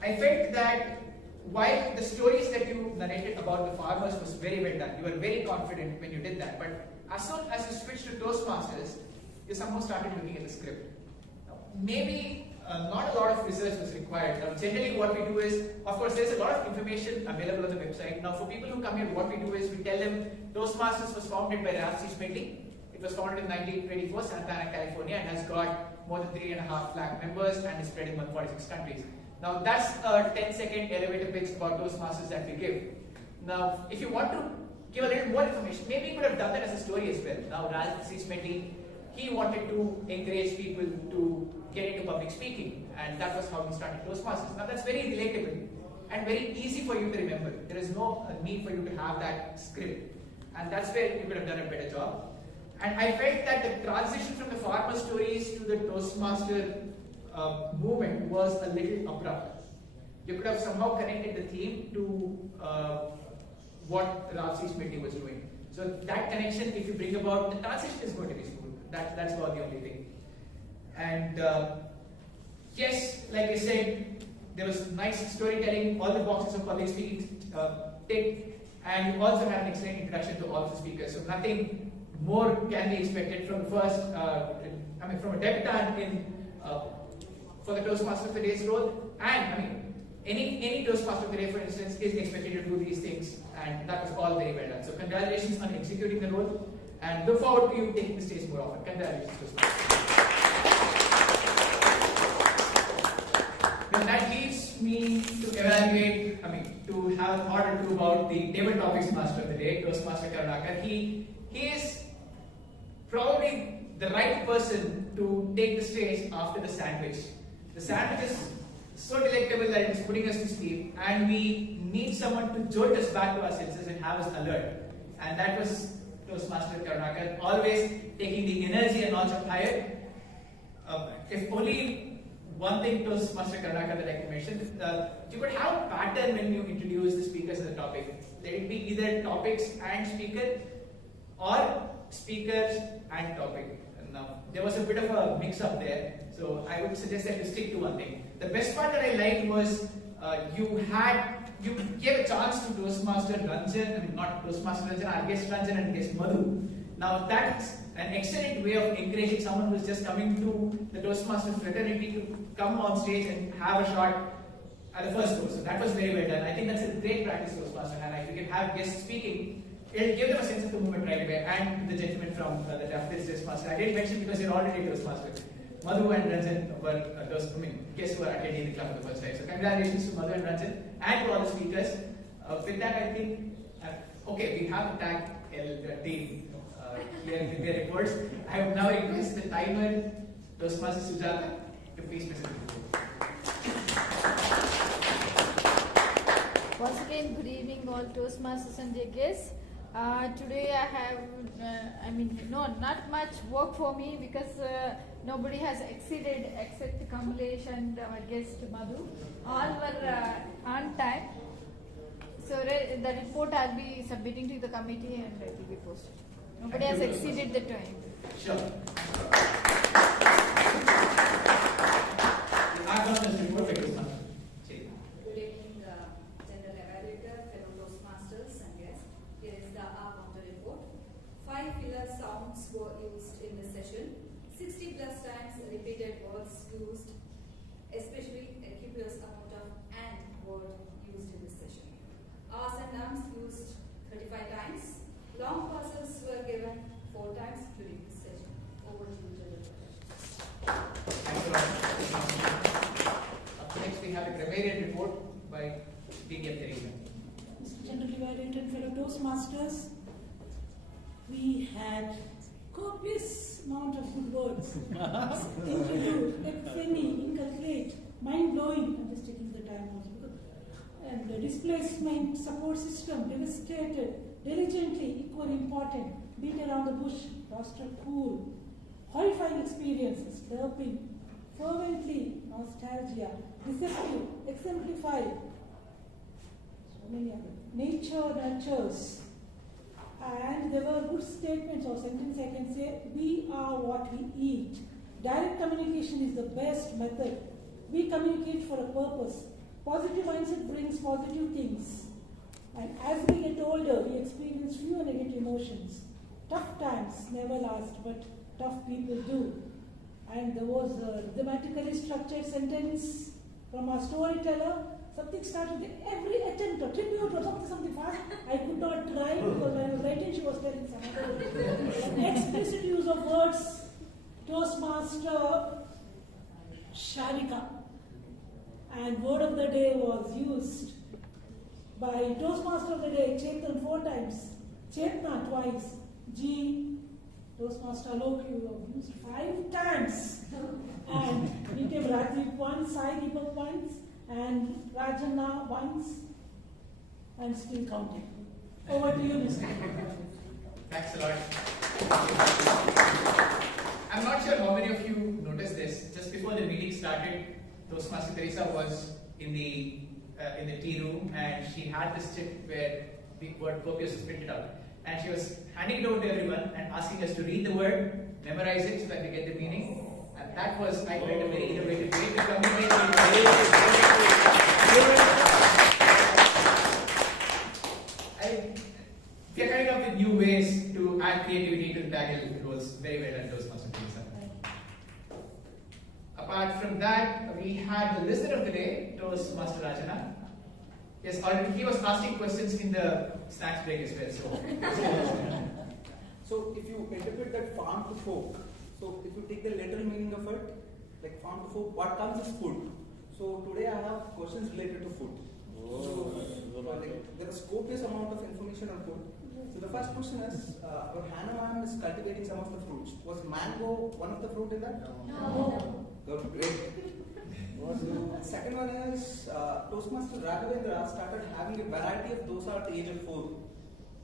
I felt that while the stories that you narrated about the farmers was very well done, you were very confident when you did that, but as soon as you switched to Toastmasters, you somehow started looking at the script. Now, maybe not a lot of research was required. Now, generally what we do is, of course, there's a lot of information available on the website. Now, for people who come here, what we do is we tell them Toastmasters was founded by Raghavendra. It was founded in 1924, Santa Ana, California, and has got more than 3.5 lakh members and is spread in 146 countries. Now, that's a 10-second elevator pitch about Toastmasters that we give. Now, if you want to give a little more information, maybe you could have done that as a story as well. Now, Raghavendra, he wanted to encourage people to get into public speaking, and that was how he started Toastmasters. Now, that's very relatable and very easy for you to remember. There is no need for you to have that script, and that's where you could have done a better job. And I felt that the transition from the farmer stories to the Toastmaster movement was a little abrupt. You could have somehow connected the theme to what Raghavendra was doing. So that connection, if you bring about, the transition is going to be smooth. That's about the only thing. And yes, like I said, there was nice storytelling, all the boxes of public speaking ticked, and you also had an excellent introduction to all of the speakers. So nothing more can be expected from the first, from a debutant in for the Toastmaster of the Day's role. And any Toastmaster of the Day, for instance, is expected to do these things, and that was all very well done. So congratulations on executing the role, and look forward to you taking the stage more often. Congratulations, Toastmaster. Then that leaves me to evaluate, to have a thought or two about the table topics master of the day, Toastmaster Karunakar. He is probably the right person to take the stage after the sandwich. The sandwich is so delectable that it is putting us to sleep, and we need someone to jolt us back to our senses and have us alert. And that was Toastmaster Karunakar, always taking the energy a notch up higher. If only one thing Toastmaster Karunakar that I can mention, you could have a pattern when you introduce the speakers and the topic. Let it be either topics and speaker, or speakers and topic. Now, there was a bit of a mix-up there, so I would suggest that you stick to one thing. The best part that I liked was you gave a chance to Toastmaster Ranjan, not Toastmaster Ranjan, our guest Ranjan and guest Madhu. Now, that's an excellent way of encouraging someone who is just coming to the Toastmaster fraternity to come on stage and have a shot at the first go. So that was very well done. I think that's a great practice, Toastmaster, and if you can have guests speaking, it'll give them a sense of the movement right away. And the gentleman from the Toastmaster, I didn't mention because you're already Toastmaster. Madhu and Ranjan were guests who were attending the club for the first time. So congratulations to Madhu and Ranjan and to all the speakers. With that, I think, okay, we have the tag team. here with their reports. I have now requested the timer, Toastmaster Sujata, to please present the report. Once again, good evening all Toastmasters and their guests. Today I have, not much work for me because nobody has exceeded except Kamlesh and our guest Madhu. All were on time. So the report I'll be submitting to the committee and it will be posted. Nobody has exceeded the time. Sure. I've done this report for this month. Good evening, General Evaluator, fellow Toastmasters and guests. Here is the counter report. 5 filler sounds were used in this session. 60 plus times repeated words used, especially a copious amount of "and" word used in this session. Ahs and ums used 35 times. Long pauses were given 4 times during this session. Over to you, General. Thanks a lot. Up next, we have a grammarian report by TM Sharikha. Mr. General Evaluator and fellow Toastmasters, we had copious amount of good words. Intricate, epiphany, inculcate, mind-blowing. I'm just taking the time also. And the displacement support system, devastated, diligently, equally important, beat around the bush, roster cool, horrifying experiences, slurping, fervently, nostalgia, deceptive, exemplified, so many other. Nature nurtures. And there were good statements or sentences I can say, we are what we eat. Direct communication is the best method. We communicate for a purpose. Positive mindset brings positive things. And as we get older, we experience fewer negative emotions. Tough times never last, but tough people do. And there was a thematically structured sentence from our storyteller. Something started with every attempt or tribute or something fast. I could not write because when I was writing, she was telling some other explicit use of words. Toastmaster Sharikha. And word of the day was used by Toastmaster of the day, Chetan 4 times, Chetna twice, G, Toastmaster Alok, you have used 5 times. And Nityam Radhip once, Sai Deepak once, and Rajana once, and still counting. Over to you, Mr. Thanks a lot. I'm not sure how many of you noticed this. Just before the meeting started, Toastmaster Teresa was in the tea room and she had this chip where the word copious was printed out. And she was handing it over to everyone and asking us to read the word, memorize it so that we get the meaning. And that was, I find, a very innovative way to communicate. We are coming up with new ways to add creativity to the tackle. It was very well done, Toastmaster Teresa. Apart from that, we had the listener of the day, Toastmaster Rajana. Yes, already he was asking questions in the snacks break as well. So if you interpret that farm to folk, so if you take the literal meaning of it, like farm to folk, what comes is food. So today I have questions related to food. So there is copious amount of information on food. So the first question is, our Hannah ma'am is cultivating some of the fruits. Was mango one of the fruit in that? No. Good, great. So second one is, Toastmaster Raghavendra started having a variety of dosa at the age of 4.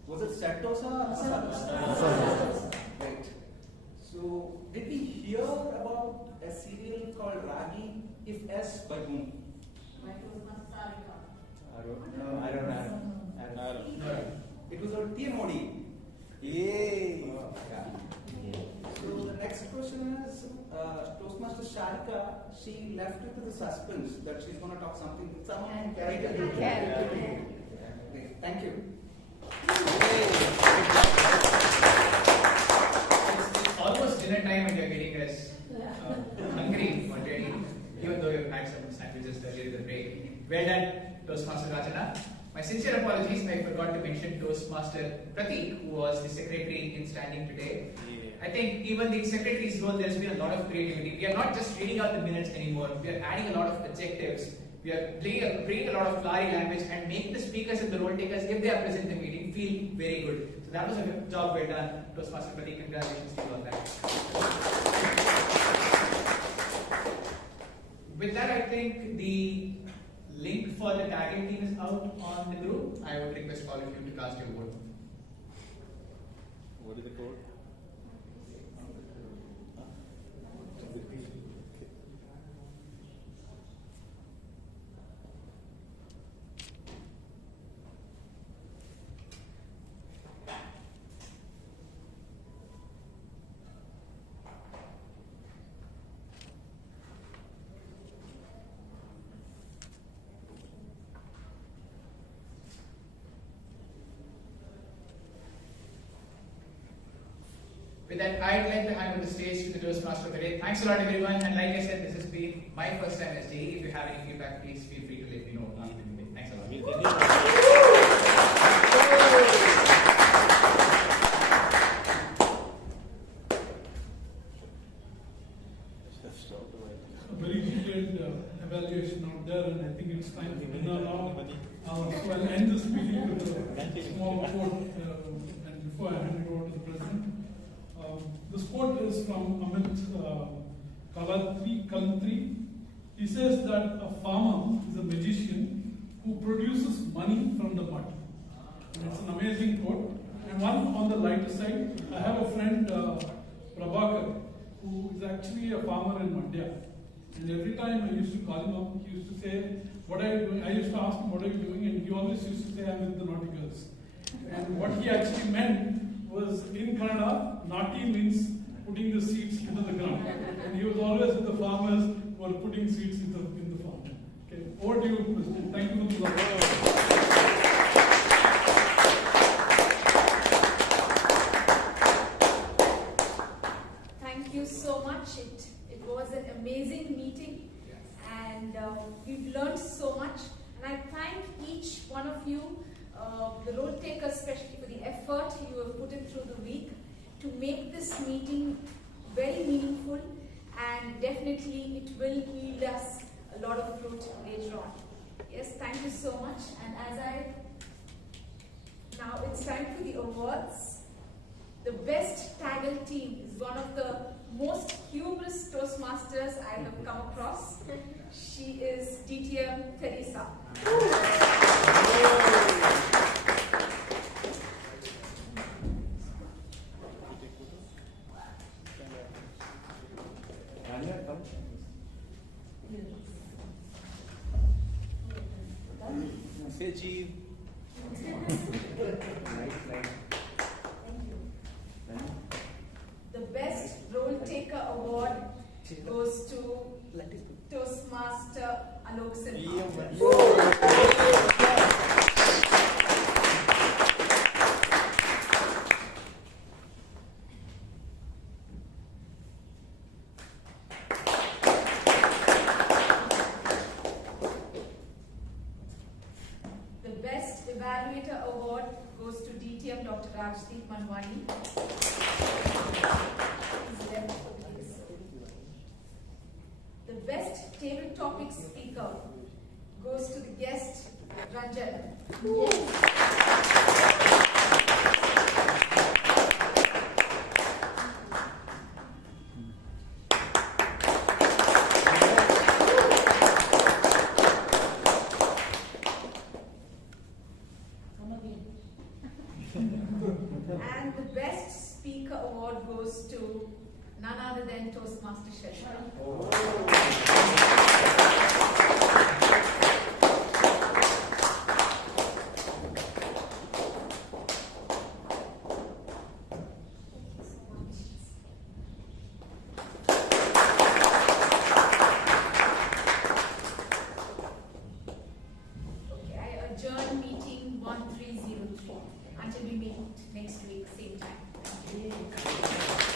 Was it set dosa or masala dosa? Right. So did we hear about a cereal called Ragi? If yes, by whom? I don't know. It was on TM. Yay! So the next question is, Toastmaster Sharikha, she left it to the suspense that she's going to talk something with someone. Thank you. It's almost dinner time and you're getting us hungry already, even though you've had some sandwiches earlier in the break. Well done, Toastmaster Rajana. My sincere apologies, I forgot to mention Toastmaster Pratik, who was the secretary in standing today. I think even the secretary's role, there's been a lot of creativity. We are not just reading out the minutes anymore. We are adding a lot of adjectives We are bringing a lot of flowery language and make the speakers and the role takers, if they are present in the meeting, feel very good. So that was a job well done, Toastmaster Pratik. Congratulations to you on that. With that, I think the link for the tagging team is out on the group. I would request all of you to cast your vote. What is the code? With that, I'd like to hand over the stage to the Toastmaster today. Thanks a lot, everyone. And like I said, this has been my first time as JE. If you have any feedback, please feel free to let me know after the meeting. Thanks a lot. A very detailed evaluation out there, and I think it's time for dinner now. So I'll end this meeting with a small quote, and before I hand it over to the president. This quote is from Amit Kalantri. He says that a farmer is a magician who produces money from the mud. And it's an amazing quote. And one on the lighter side, I have a friend, Prabhakar, who is actually a farmer in Mandya. And every time I used to call him up, he used to say, "What are you doing?" I used to ask him, "What are you doing?" And he always used to say, "I'm with the naughty girls." And what he actually meant was, in Kannada, naughty means putting the seeds into the ground. And he was always with the farmers who are putting seeds in the farm. Okay, over to you, President. Thank you for the Thank you so much. It was an amazing meeting, and we've learned so much. And I thank each one of you, the role takers especially, for the effort you have put in through the week to make this meeting very meaningful, and definitely it will yield us a lot of fruit later on. Yes, thank you so much. And now it's time for the awards. The best Taggle team is one of the most humorous Toastmasters I have come across. She is DTM Teresa. Achieve. The best role taker award goes to Toastmaster Alok Sinha. The best evaluator award goes to DTM Dr. Rajdeep Manwani. He's left for the case. The best table topic speaker goes to the guest Ranjan. And the best speaker award goes to none other than Toastmaster Sharikha. Okay, I adjourn meeting 1303 until we meet next week, same time. Thank you.